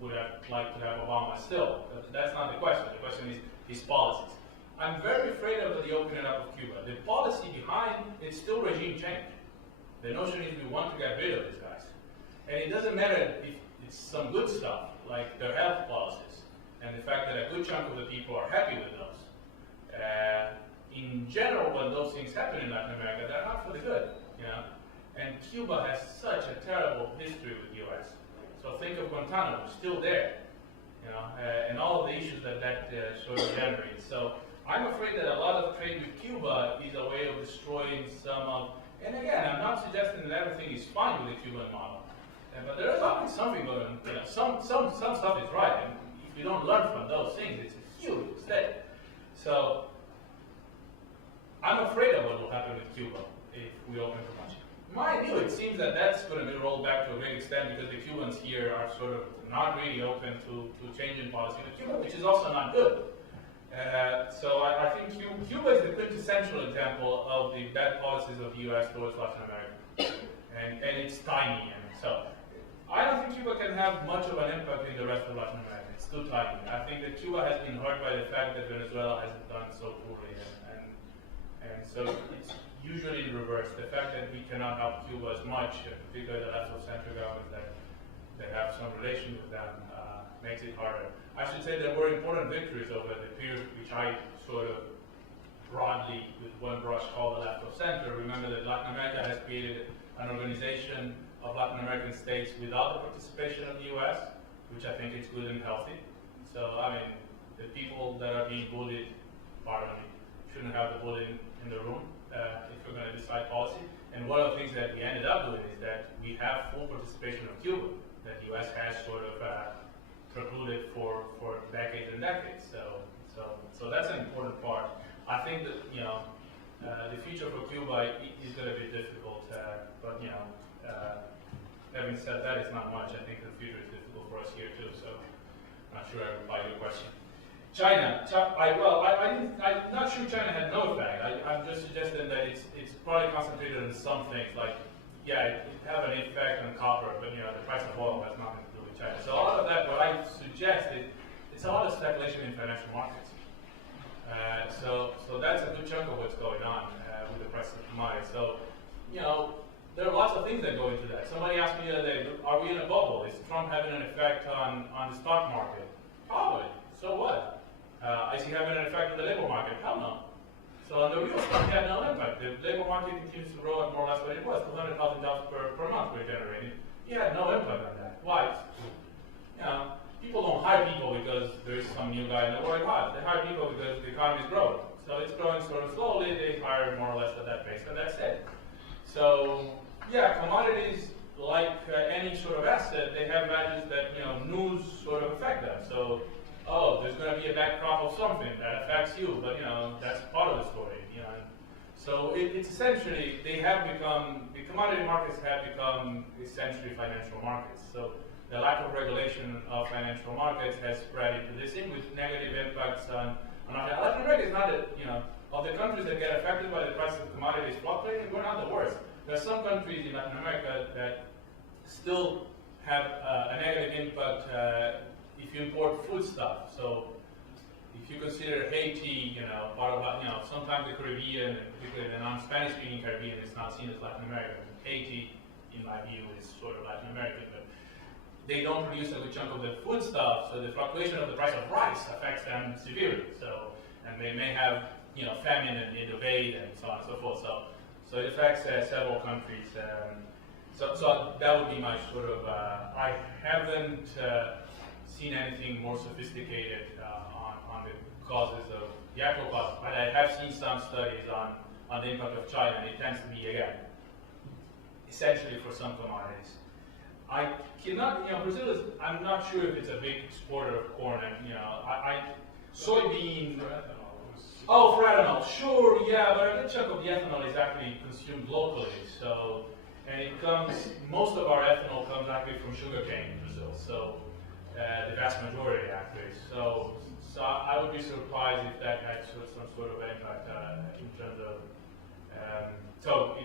would have liked to have Obama still. But that's not the question. The question is his policies. I'm very afraid of the opening up of Cuba. The policy behind it's still regime change. The notion is we want to get rid of these guys. And it doesn't matter if it's some good stuff, like their health policies, and the fact that a good chunk of the people are happy with those. In general, when those things happen in Latin America, they're not for the good, you know. And Cuba has such a terrible history with the US. So think of Guantanamo, still there, you know, and all of the issues that sort of generates. So I'm afraid that a lot of trade with Cuba is a way of destroying some of. And again, I'm not suggesting that everything is fine with the Cuban model, but there is always something going on. You know, some stuff is right, and if you don't learn from those things, it's a huge mistake. So I'm afraid of what will happen with Cuba if we open too much. My view, it seems that that's going to be rolled back to a great extent because the Cubans here are sort of not really open to changing policy with Cuba, which is also not good. So I think Cuba is the quintessential example of the bad policies of the U.S. towards Latin America, and it's tiny. And so I don't think Cuba can have much of an impact in the rest of Latin America. It's too tiny. I think that Cuba has been hurt by the fact that Venezuela hasn't done so poorly, and so it's usually the reverse. The fact that we cannot help Cuba as much, particularly the left of center governments that have some relation with them, makes it harder. I should say there were important victories over the period which I sort of broadly, with one brush, call the left of center. Remember that Latin America has created an organization of Latin American states without the participation of the US, which I think is good and healthy. So, I mean, the people that are being bullied, pardon me, shouldn't have the bullying in the room if we're going to decide policy. And one of the things that we ended up doing is that we have full participation of Cuba, that the US has sort of precluded for decades and decades. So that's an important part. I think that, you know, the future for Cuba is going to be difficult, but, you know, having said that, it's not much. I think the future is difficult for us here too, so I'm not sure I replied to your question. I'm not sure China had no effect. I'm just suggesting that it's probably concentrated on some things, like, yeah, it have an effect on copper, but you know, the price of oil has nothing to do with China. So all of that, what I suggest is, it's a lot of speculation in financial markets. So that's a good chunk of what's going on with the price of commodities. So, you know, there are lots of things that go into that. Somebody asked me the other day, are we in a bubble? Is Trump having an effect on the stock market? Probably. So what? Is he having an effect on the labor market? Hell no. So on the real stuff, he had no impact. The labor market continues to grow at more or less what it was, 200,000 jobs per month we're generating. He had no impact on that. Why? You know, people don't hire people because there's some new guy in the world. They hire people because the economy is growing. So it's growing sort of slowly. They hire more or less at that pace, and that's it. So yeah, commodities, like any sort of asset, they have values that, you know, news sort of affect them. So, oh, there's going to be a bad crop of something that affects you, but you know, that's part of the story. You know, so it's essentially, they have become, the commodity markets have become essentially financial markets. So the lack of regulation of financial markets has spread into this thing with negative impacts on Latin America. Is not a, you know, of the countries that get affected by the price of commodities fluctuating, we're not the worst. There are some countries in Latin America that still have a negative impact if you import food stuff. So if you consider Haiti, you know, part of, you know, sometimes the Caribbean, and particularly the non-Spanish speaking Caribbean, is not seen as Latin American. Haiti, in my view, is sort of Latin American, but they don't produce a good chunk of the food stuff, so the fluctuation of the price of rice affects them severely. So, and they may have, you know, famine and invade and so on and so forth. So it affects several countries. So that would be my sort of, I haven't seen anything more sophisticated on the causes of, the actual causes, but I have seen some studies on the impact of China, and it tends to be, again, essentially for some commodities. I cannot, you know, Brazil is, I'm not sure if it's a big exporter of corn, and, you know, soybean, oh, for ethanol, sure, yeah, but a good chunk of the ethanol is actually consumed locally, so, and it comes, most of our ethanol comes actually from sugarcane in Brazil, so, the vast majority actually, so I would be surprised if that had some sort of impact in terms of, so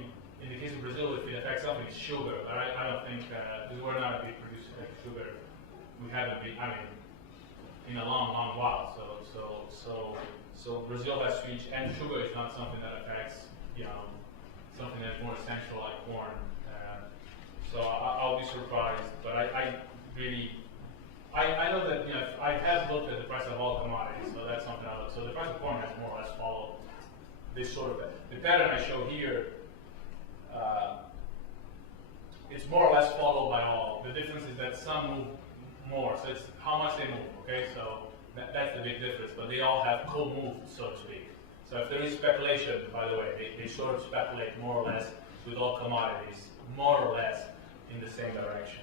in the case of Brazil, if it affects something, it's sugar, but I don't think, because we're not a big producer of sugar, we haven't been, I mean, in a long, long while, so Brazil has switched, and sugar is not something that affects, you know, something that's more essential like corn. So I'll be surprised, but I really, I know that, you know, I have looked at the price of all commodities, so that's something I look. So the price of corn has more or less followed this sort of, the pattern I show here, it's more or less followed by all. The difference is that some move more, so it's how much they move, okay? So that's the big difference, but they all have co-moved, so to speak. So if there is speculation, by the way, they sort of speculate more or less with all commodities, more or less in the same direction.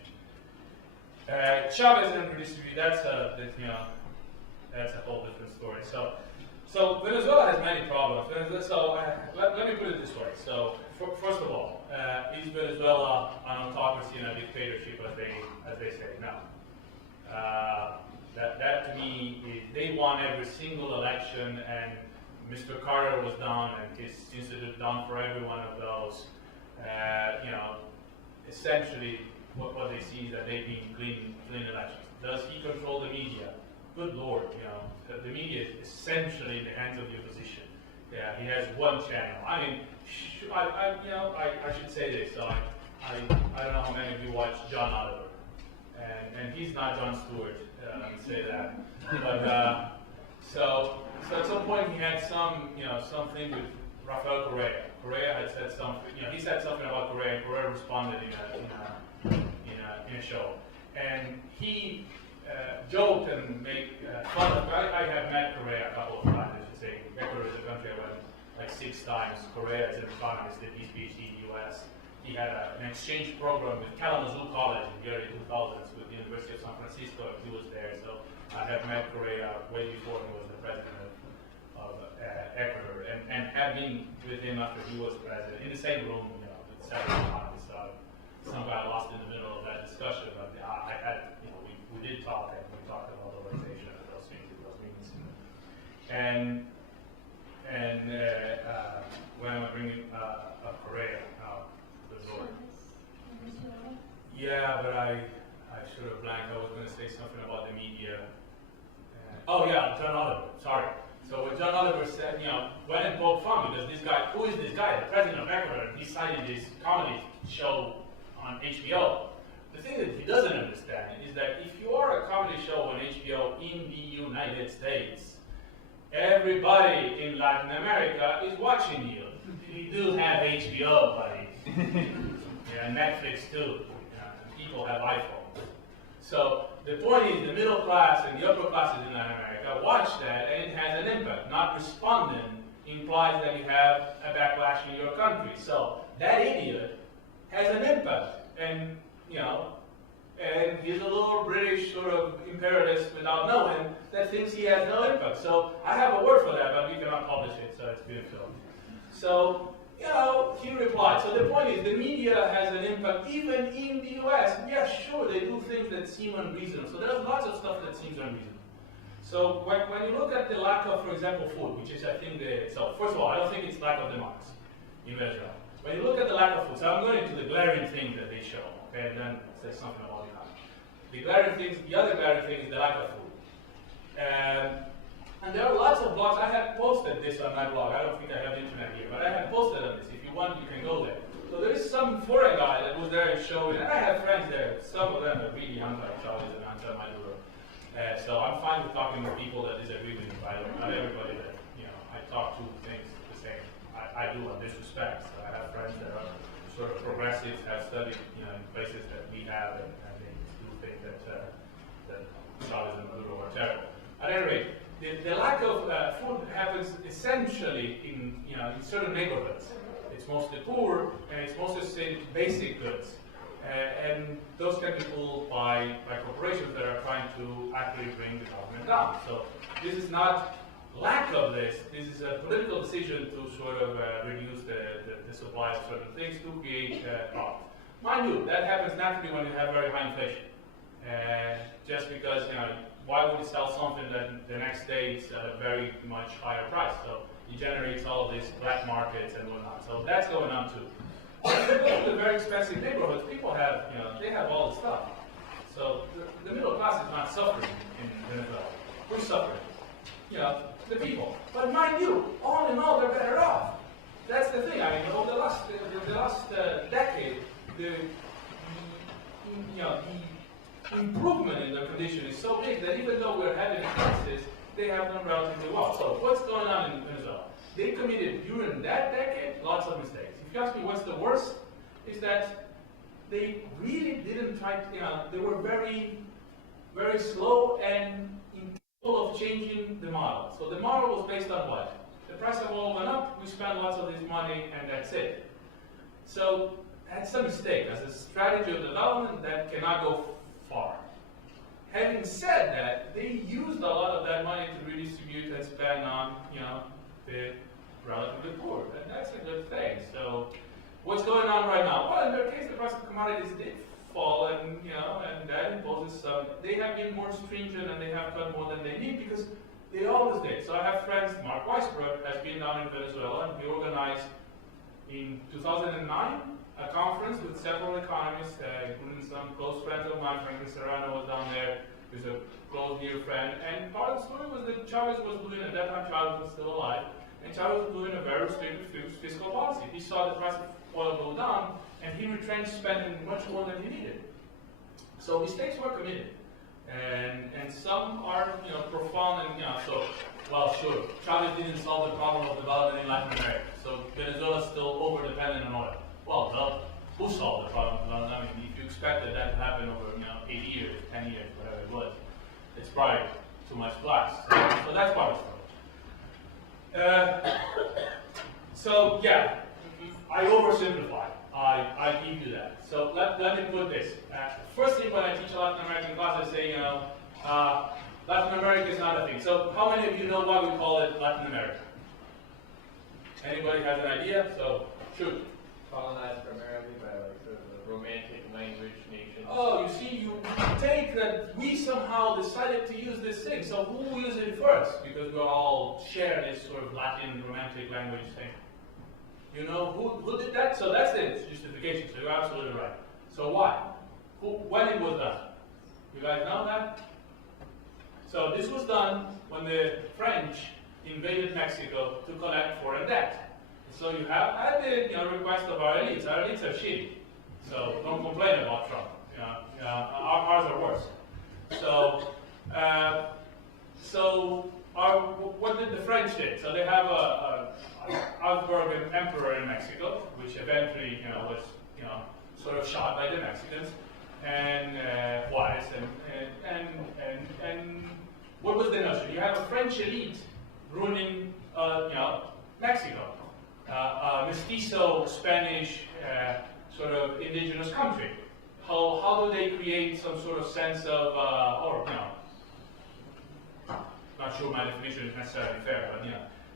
Chavez and redistribute, that's you know, that's a whole different story. So Venezuela has many problems. So let me put it this way. So first of all, is Venezuela an autocracy and a dictatorship, as they say? No. That to me is, they won every single election, and Mr. Carter was down, and his institute down for every one of those. You know, essentially what they see is that they've been clean elections. Does he control the media? Good Lord, you know, the media is essentially in the hands of the opposition. Yeah, he has one channel. I mean, I should say this. So I don't know how many of you watch John Oliver, and he's not Jon Stewart. Let me say that. But so at some point he had something with Rafael Correa. Correa had said something. You know, he said something about Correa, and Correa responded in a show, and he joked and made fun of. I have met Correa a couple of times. I should say, Ecuador is a country I went like 6 times. Correa is an economist, did his PhD in the U.S. He had an exchange program with Kalamazoo College in the early 2000s with the University of San Francisco. He was there, so I have met Correa way before he was the president of Ecuador, and have been with him after he was president in the same room, you know, with several economists. Some got lost in the middle of that discussion, but I had, you know, we did talk, and we talked about globalization and those things in those meetings. Yeah, but I should have blanked. I was going to say something about the media. Oh yeah, John Oliver. Sorry. So what John Oliver said, when it broke fun, because this guy, who is this guy? The president of Ecuador, decided this comedy show on HBO. The thing that he doesn't understand is that if you are a comedy show on HBO in the United States, everybody in Latin America is watching you. You do have HBO, buddy. Yeah, Netflix too. People have iPhones. So the point is, the middle class and the upper classes in Latin America watch that, and it has an impact. Not responding implies that you have a backlash in your country. So that idiot has an impact, and and he's a little British sort of imperialist without knowing that thinks he has no impact. So I have a word for that, but we cannot publish it, so it's being filmed. So he replied. So the point is, the media has an impact even in the US. Yes, sure, they do things that seem unreasonable. So there's lots of stuff that seems unreasonable. So when you look at the lack of, for example, food, which is, I think, so first of all, I don't think it's lack of democracy in Venezuela. When you look at the lack of food, so I'm going into the glaring things that they show, okay, and then say something about the economy. The glaring things, the other glaring thing is the lack of food. And there are lots of blogs. I have posted this on my blog. I don't think I have the internet here, but I have posted on this. If you want, you can go there. So there is some foreign guy that was there and showing, and I have friends there. Some of them are really anti-Chavez and anti-Maduro. So I'm fine with talking to people that disagree with me, by the way. Not everybody that I talk to thinks the same. I do on this respect. So I have friends that are sort of progressives, have studied in places that we have, and they do think that Chavez and Maduro are terrible. At any rate, the lack of food happens essentially in certain neighborhoods. It's mostly poor, and it's mostly basic goods. And those can be pulled by corporations that are trying to actually bring the government down. So this is not lack of this is a political decision to sort of reduce the supply of certain things to create problems. Mind you, that happens naturally when you have very high inflation. Just because, why would you sell something that the next day it's at a very much higher price? So it generates all of these black markets and whatnot. So that's going on too. If you go to the very expensive neighborhoods, people have, they have all the stuff. So the middle class is not suffering in Venezuela. Who's suffering? The people. But mind you, all in all, they're better off. That's the thing. I mean, over the last decade, the improvement in their condition is so big that even though we're having a crisis, they have done relatively well. So what's going on in Venezuela? They committed during that decade lots of mistakes. If you ask me what's the worst, is that they really didn't try to, they were very, very slow and incapable of changing the model. So the model was based on what? The price of oil went up, we spent lots of this money, and that's it. So that's a mistake. As a strategy of development, that cannot go far. Having said that, they used a lot of that money to redistribute and spend on, the relatively poor, and that's a good thing. So, what's going on right now? Well, in their case, the price of commodities did fall, and and that imposes some. They have been more stringent, and they have cut more than they need because they always did. So I have friends. Mark Weisbrot has been down in Venezuela, and he organized in 2009 a conference with several economists, including some close friends of mine. Franklin Serrano was down there. He's a close, dear friend. And part of the story was that Chavez was doing, at that time Chavez was still alive, and Chavez was doing a very restrictive fiscal policy. He saw the price of oil go down, and he retrenched spending much more than he needed. So mistakes were committed. And some are, profound, and, so, well, sure, Chavez didn't solve the problem of development in Latin America. So Venezuela is still over-dependent on oil. Well, who solved the problem of development? I mean, if you expected that to happen over, 8 years, 10 years, whatever it was, it's probably too much glass. So that's part of the story. So yeah, I oversimplify. I give you that. So let me put this. First thing when I teach a Latin American class, I say, Latin America is not a thing. So how many of you know why we call it Latin America? Anybody has an idea? So shoot. Colonized primarily by sort of a romantic language nation. Oh, you see, you take that we somehow decided to use this thing. So who used it first? Because we all share this sort of Latin romantic language thing. Who did that? So that's the justification. So you're absolutely right. So why? You guys know that? So this was done when the French invaded Mexico to collect foreign debt. So you have, at the request of our elites are shitty. So don't complain about Trump. Ours are worse. So, what did the French do? So they have a Habsburg emperor in Mexico, which eventually, was, sort of shot by the Mexicans, and Juarez, and what was the notion? You have a French elite ruling, Mexico, mestizo Spanish sort of indigenous country. How do they create some sort of sense of, not sure my definition is necessarily fair,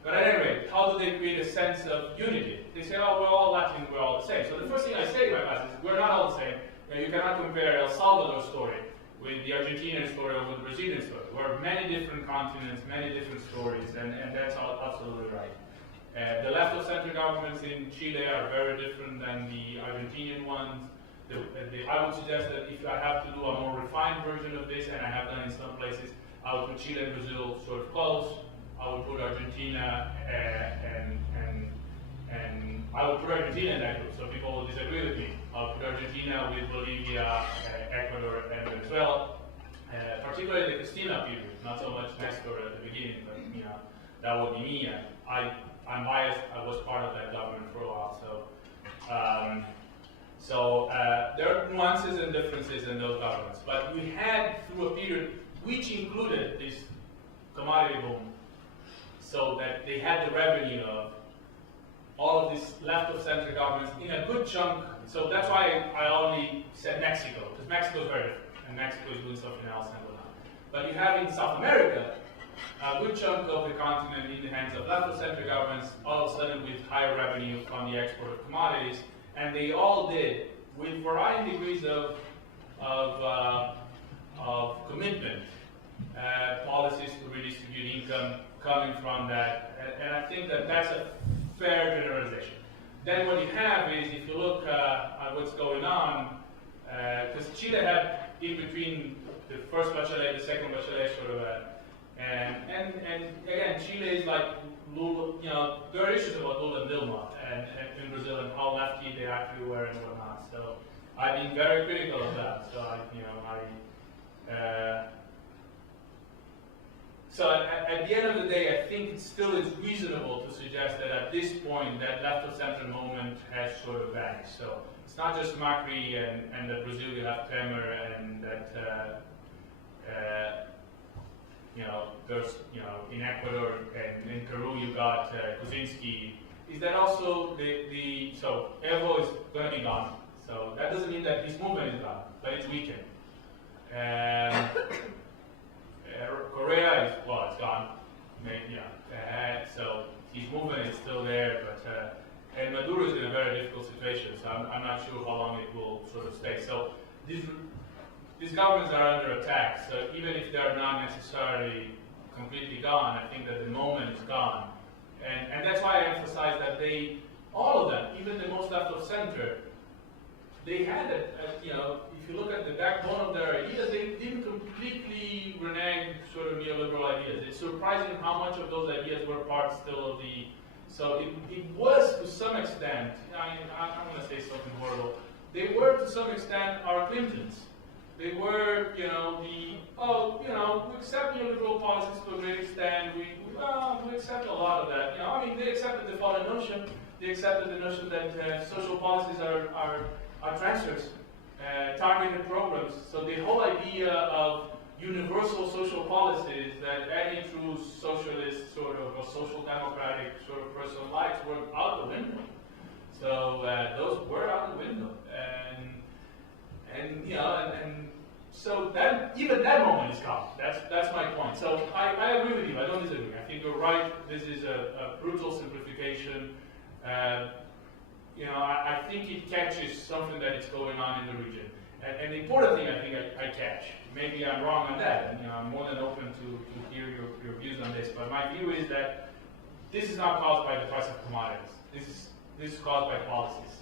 but at any rate, how do they create a sense of unity? They say, oh, we're all Latin, we're all the same. So the first thing I say to my class is, we're not all the same. You cannot compare El Salvador story with the Argentinian story or with the Brazilian story. We're many different continents, many different stories, and that's absolutely right. The left of center governments in Chile are very different than the Argentinian ones. I would suggest that if I have to do a more refined version of this, and I have done in some places, I would put Chile and Brazil sort of close. I would put Argentina and I would put Argentina in that group, so people will disagree with me. I would put Argentina with Bolivia, Ecuador, and Venezuela, particularly the Cristina period, not so much Nestor at the beginning, but that would be me. I'm biased. I was part of that government for a while, so there are nuances and differences in those governments. But we had through a period which included this commodity boom, so that they had the revenue of all of these left of center governments in a good chunk. So that's why I only said Mexico, because Mexico is very different, and Mexico is doing something else and whatnot. But you have in South America a good chunk of the continent in the hands of left of center governments, all of a sudden with higher revenue from the export of commodities, and they all did with varying degrees of commitment, policies to redistribute income coming from that, and I think that that's a fair generalization. Then what you have is, if you look at what's going on, because Chile had in between the first Bachelet, the second Bachelet, sort of and again, Chile is like Lula, there are issues about Lula and Dilma and in Brazil and how lefty they actually were and whatnot. So I've been very critical of that. So at the end of the day, I think it still is reasonable to suggest that at this point, that left of center moment has sort of vanished. So it's not just Macri and that Brazil you have Temer and that there's in Ecuador and in Peru you got Kuczynski. Is that also so Evo is going to be gone. So that doesn't mean that his movement is gone, but it's weakened. Korea is, well, it's gone. So his movement is still there, but and Maduro is in a very difficult situation. So I'm not sure how long it will sort of stay. So these governments are under attack. So even if they're not necessarily completely gone, I think that the moment is gone, and that's why I emphasize that all of them, even the most left of center, they had if you look at the backbone of their ideas, they didn't completely renege sort of neoliberal ideas. It's surprising how much of those ideas were part still of the. So it was to some extent. I'm going to say something horrible. They were to some extent our Clintons. They were, we accept neoliberal policies to a great extent. We accept a lot of that. They accepted the following notion. They accepted the notion that social policies are transfers, targeted programs. So the whole idea of universal social policies that any true socialist sort of or social democratic sort of person likes were out the window. So those were out the window, and so that even that moment is gone. That's my point. So I agree with you. I don't disagree. I think you're right. This is a brutal simplification. I think it catches something that is going on in the region. And the important thing I think I catch, maybe I'm wrong on that, and I'm more than open to hear your views on this, but my view is that this is not caused by the price of commodities. This is caused by policies.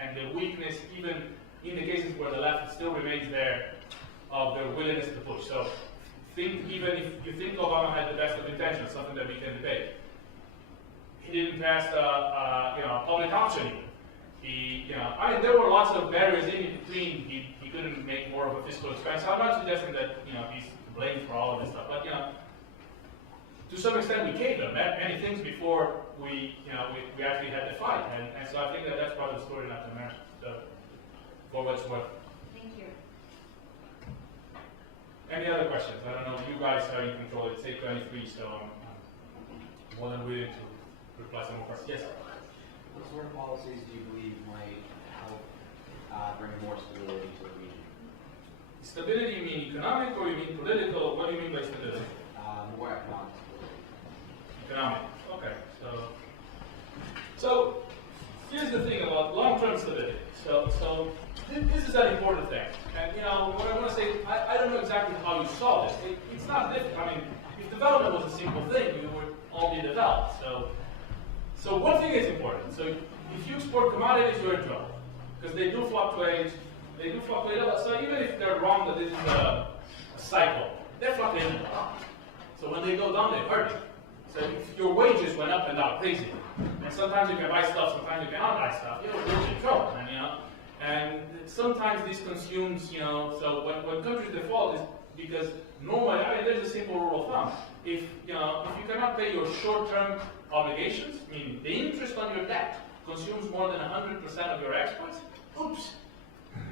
And the weakness, even in the cases where the left still remains there, of their willingness to push. So even if you think Obama had the best of intentions, something that we can debate, he didn't pass a public option even. I mean, there were lots of barriers in between. He couldn't make more of a fiscal expense. I'm not suggesting that he's to blame for all of this stuff, but to some extent we caved on many things before we actually had the fight, and so I think that's part of the story in Latin America. So, for what it's worth. Thank you. Any other questions? I don't know. You guys are in control. It's 8:23, so I'm more than willing to reply some more questions. Yes. What sort of policies do you believe might help bring more stability to the region? Stability, you mean economic or you mean political? What do you mean by stability? More economic stability. Economic. Okay. So here's the thing about long-term stability. So this is an important thing. And what I want to say, I don't know exactly how you solve this. It's not difficult. I mean, if development was a simple thing, we would all be developed. So one thing is important. So if you export commodities, you're in trouble. Because they do fluctuate. They do fluctuate a lot. So even if they're wrong that this is a cycle, they're fluctuating a lot. So when they go down, they hurt you. So if your wages went up and down crazy, and sometimes you can buy stuff, sometimes you cannot buy stuff, you're in trouble. And sometimes this consumes, so when countries default is because normally, I mean, there's a simple rule of thumb. If you cannot pay your short-term obligations, meaning the interest on your debt consumes more than 100% of your exports, oops,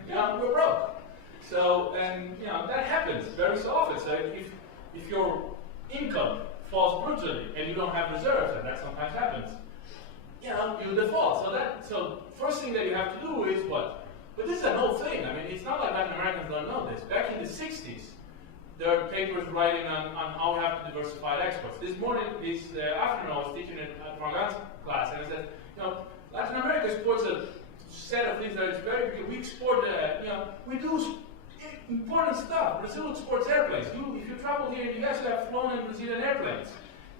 we're broke. So, and that happens very so often. So if your income falls brutally and you don't have reserves, and that sometimes happens, you default. So first thing that you have to do is what? But this is an old thing. I mean, it's not like Latin Americans don't know this. Back in the 60s, there are papers writing on how we have to diversify exports. This afternoon, I was teaching at Morgan's class, and I said, Latin America exports a set of things that is very big. We export, we do important stuff. Brazil exports airplanes. If you travel here in the US, you have flown in Brazilian airplanes.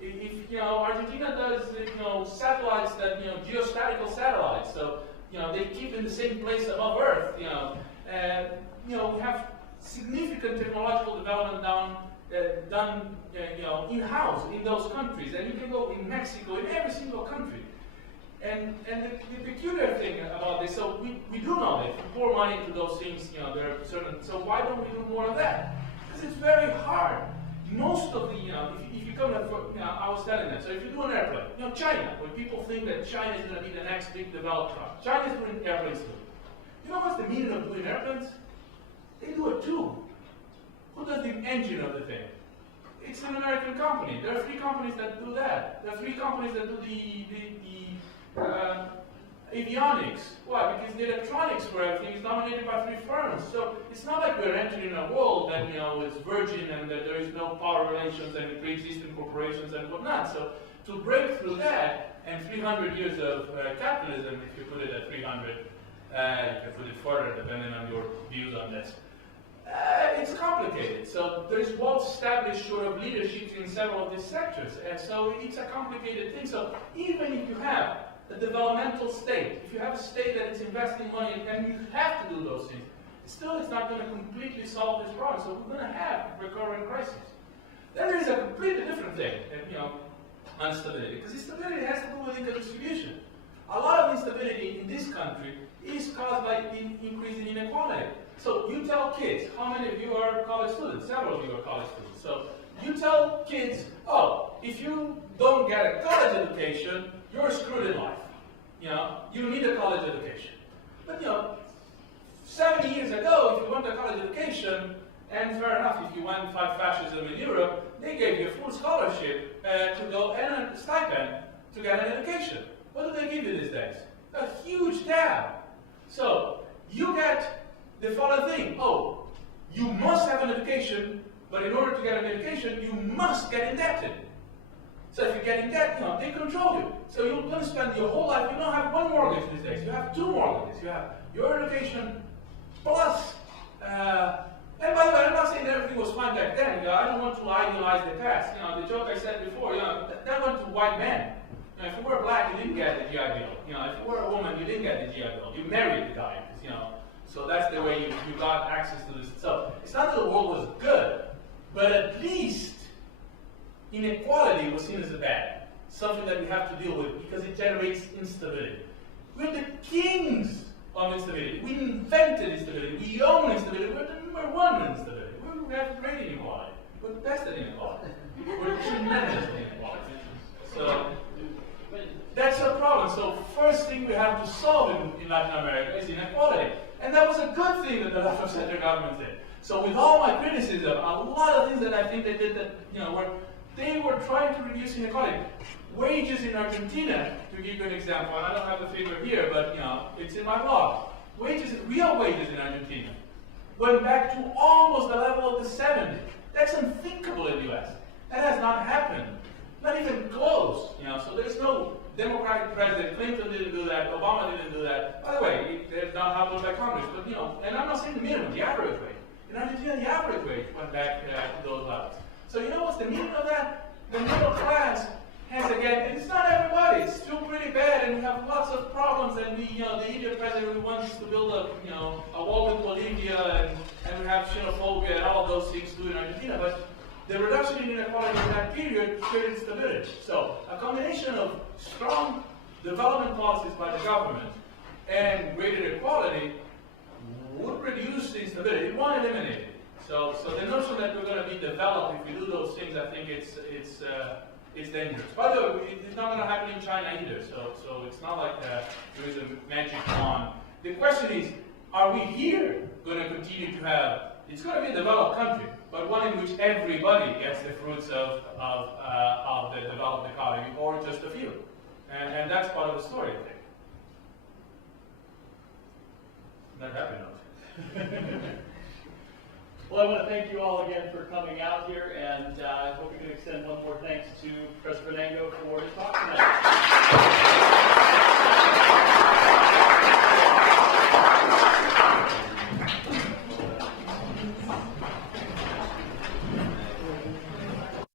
If Argentina does satellites that geostatical satellites, so they keep in the same place above Earth. We have significant technological development done in-house in those countries, and you can go in Mexico, in every single country. And the peculiar thing about this, so we do know that if we pour money into those things, there are certain. So why don't we do more of that? Because it's very hard. Most of the, if you come, I was telling them. So if you do an airplane, China, when people think that China is going to be the next big developed country, China is doing airplanes too. You know what's the meaning of doing airplanes? They do it too. Who does the engine of the thing? It's an American company. There are 3 companies that do that. There are 3 companies that do the avionics. Why? Because the electronics for everything is dominated by 3 firms. So it's not like we're entering a world that is virgin and that there is no power relations and pre-existing corporations and whatnot. So to break through that and 300 years of capitalism, if you put it at 300, you can put it further depending on your views on this. It's complicated. So there's well-established sort of leadership in several of these sectors, and so it's a complicated thing. So even if you have a developmental state, if you have a state that is investing money and you have to do those things, still it's not going to completely solve this problem. So we're going to have recurring crises. Then there is a completely different thing, on stability, because instability has to do with income distribution. A lot of instability in this country is caused by increasing inequality. So you tell kids, how many of you are college students? Several of you are college students. So you tell kids, if you don't get a college education, you're screwed in life. You need a college education. But 70 years ago, if you went to a college education, and fair enough, if you went to fight fascism in Europe, they gave you a full scholarship to go and a stipend to get an education. What do they give you these days? A huge tab. So you get the following thing. You must have an education, but in order to get an education, you must get indebted. So if you get in debt, they control you. So you're going to spend your whole life, you don't have 1 mortgage these days, you have 2 mortgages. You have your education plus, and by the way, I'm not saying that everything was fine back then. I don't want to idealize the past. The joke I said before, that went to white men. If you were black, you didn't get the GI Bill. If you were a woman, you didn't get the GI Bill. You married the guy, so that's the way you got access to this. So It's not that the world was good, but at least inequality was seen as a bad, something that we have to deal with because it generates instability. We're the kings of instability. We invented instability. We own instability. We're the number one in instability. We have great inequality. We're the best at inequality. We're tremendous at inequality. So that's a problem. So first thing we have to solve in Latin America is inequality. And that was a good thing that the left of center government did. So with all my criticism, a lot of things that I think they did that, they were trying to reduce inequality. Wages in Argentina, to give you an example, and I don't have the figure here, but it's in my blog. Real wages in Argentina went back to almost the level of the 70s. That's unthinkable in the US. That has not happened. Not even close. So there's no Democratic president. Clinton didn't do that. Obama didn't do that. By the way, it's not happened by Congress, but and I'm not saying the minimum, the average wage. In Argentina, the average wage went back to those levels. So you know what's the meaning of that? The middle class has again, and it's not everybody, it's still pretty bad, and we have lots of problems, and the Indian president who wants to build a wall with Bolivia, and we have xenophobia and all of those things too in Argentina, but the reduction in inequality in that period created stability. So a combination of strong development policies by the government and greater equality would reduce the instability. It won't eliminate it. So the notion that we're going to be developed if we do those things, I think it's dangerous. By the way, it's not going to happen in China either. So it's not like there is a magic wand. The question is, are we here going to continue to have? It's going to be a developed country, but one in which everybody gets the fruits of the developed economy, or just a few. And that's part of the story, I think. Not happy note. Well, I want to thank you all again for coming out here, and I hope we can extend one more thanks to Professor Vernengo for his talk tonight.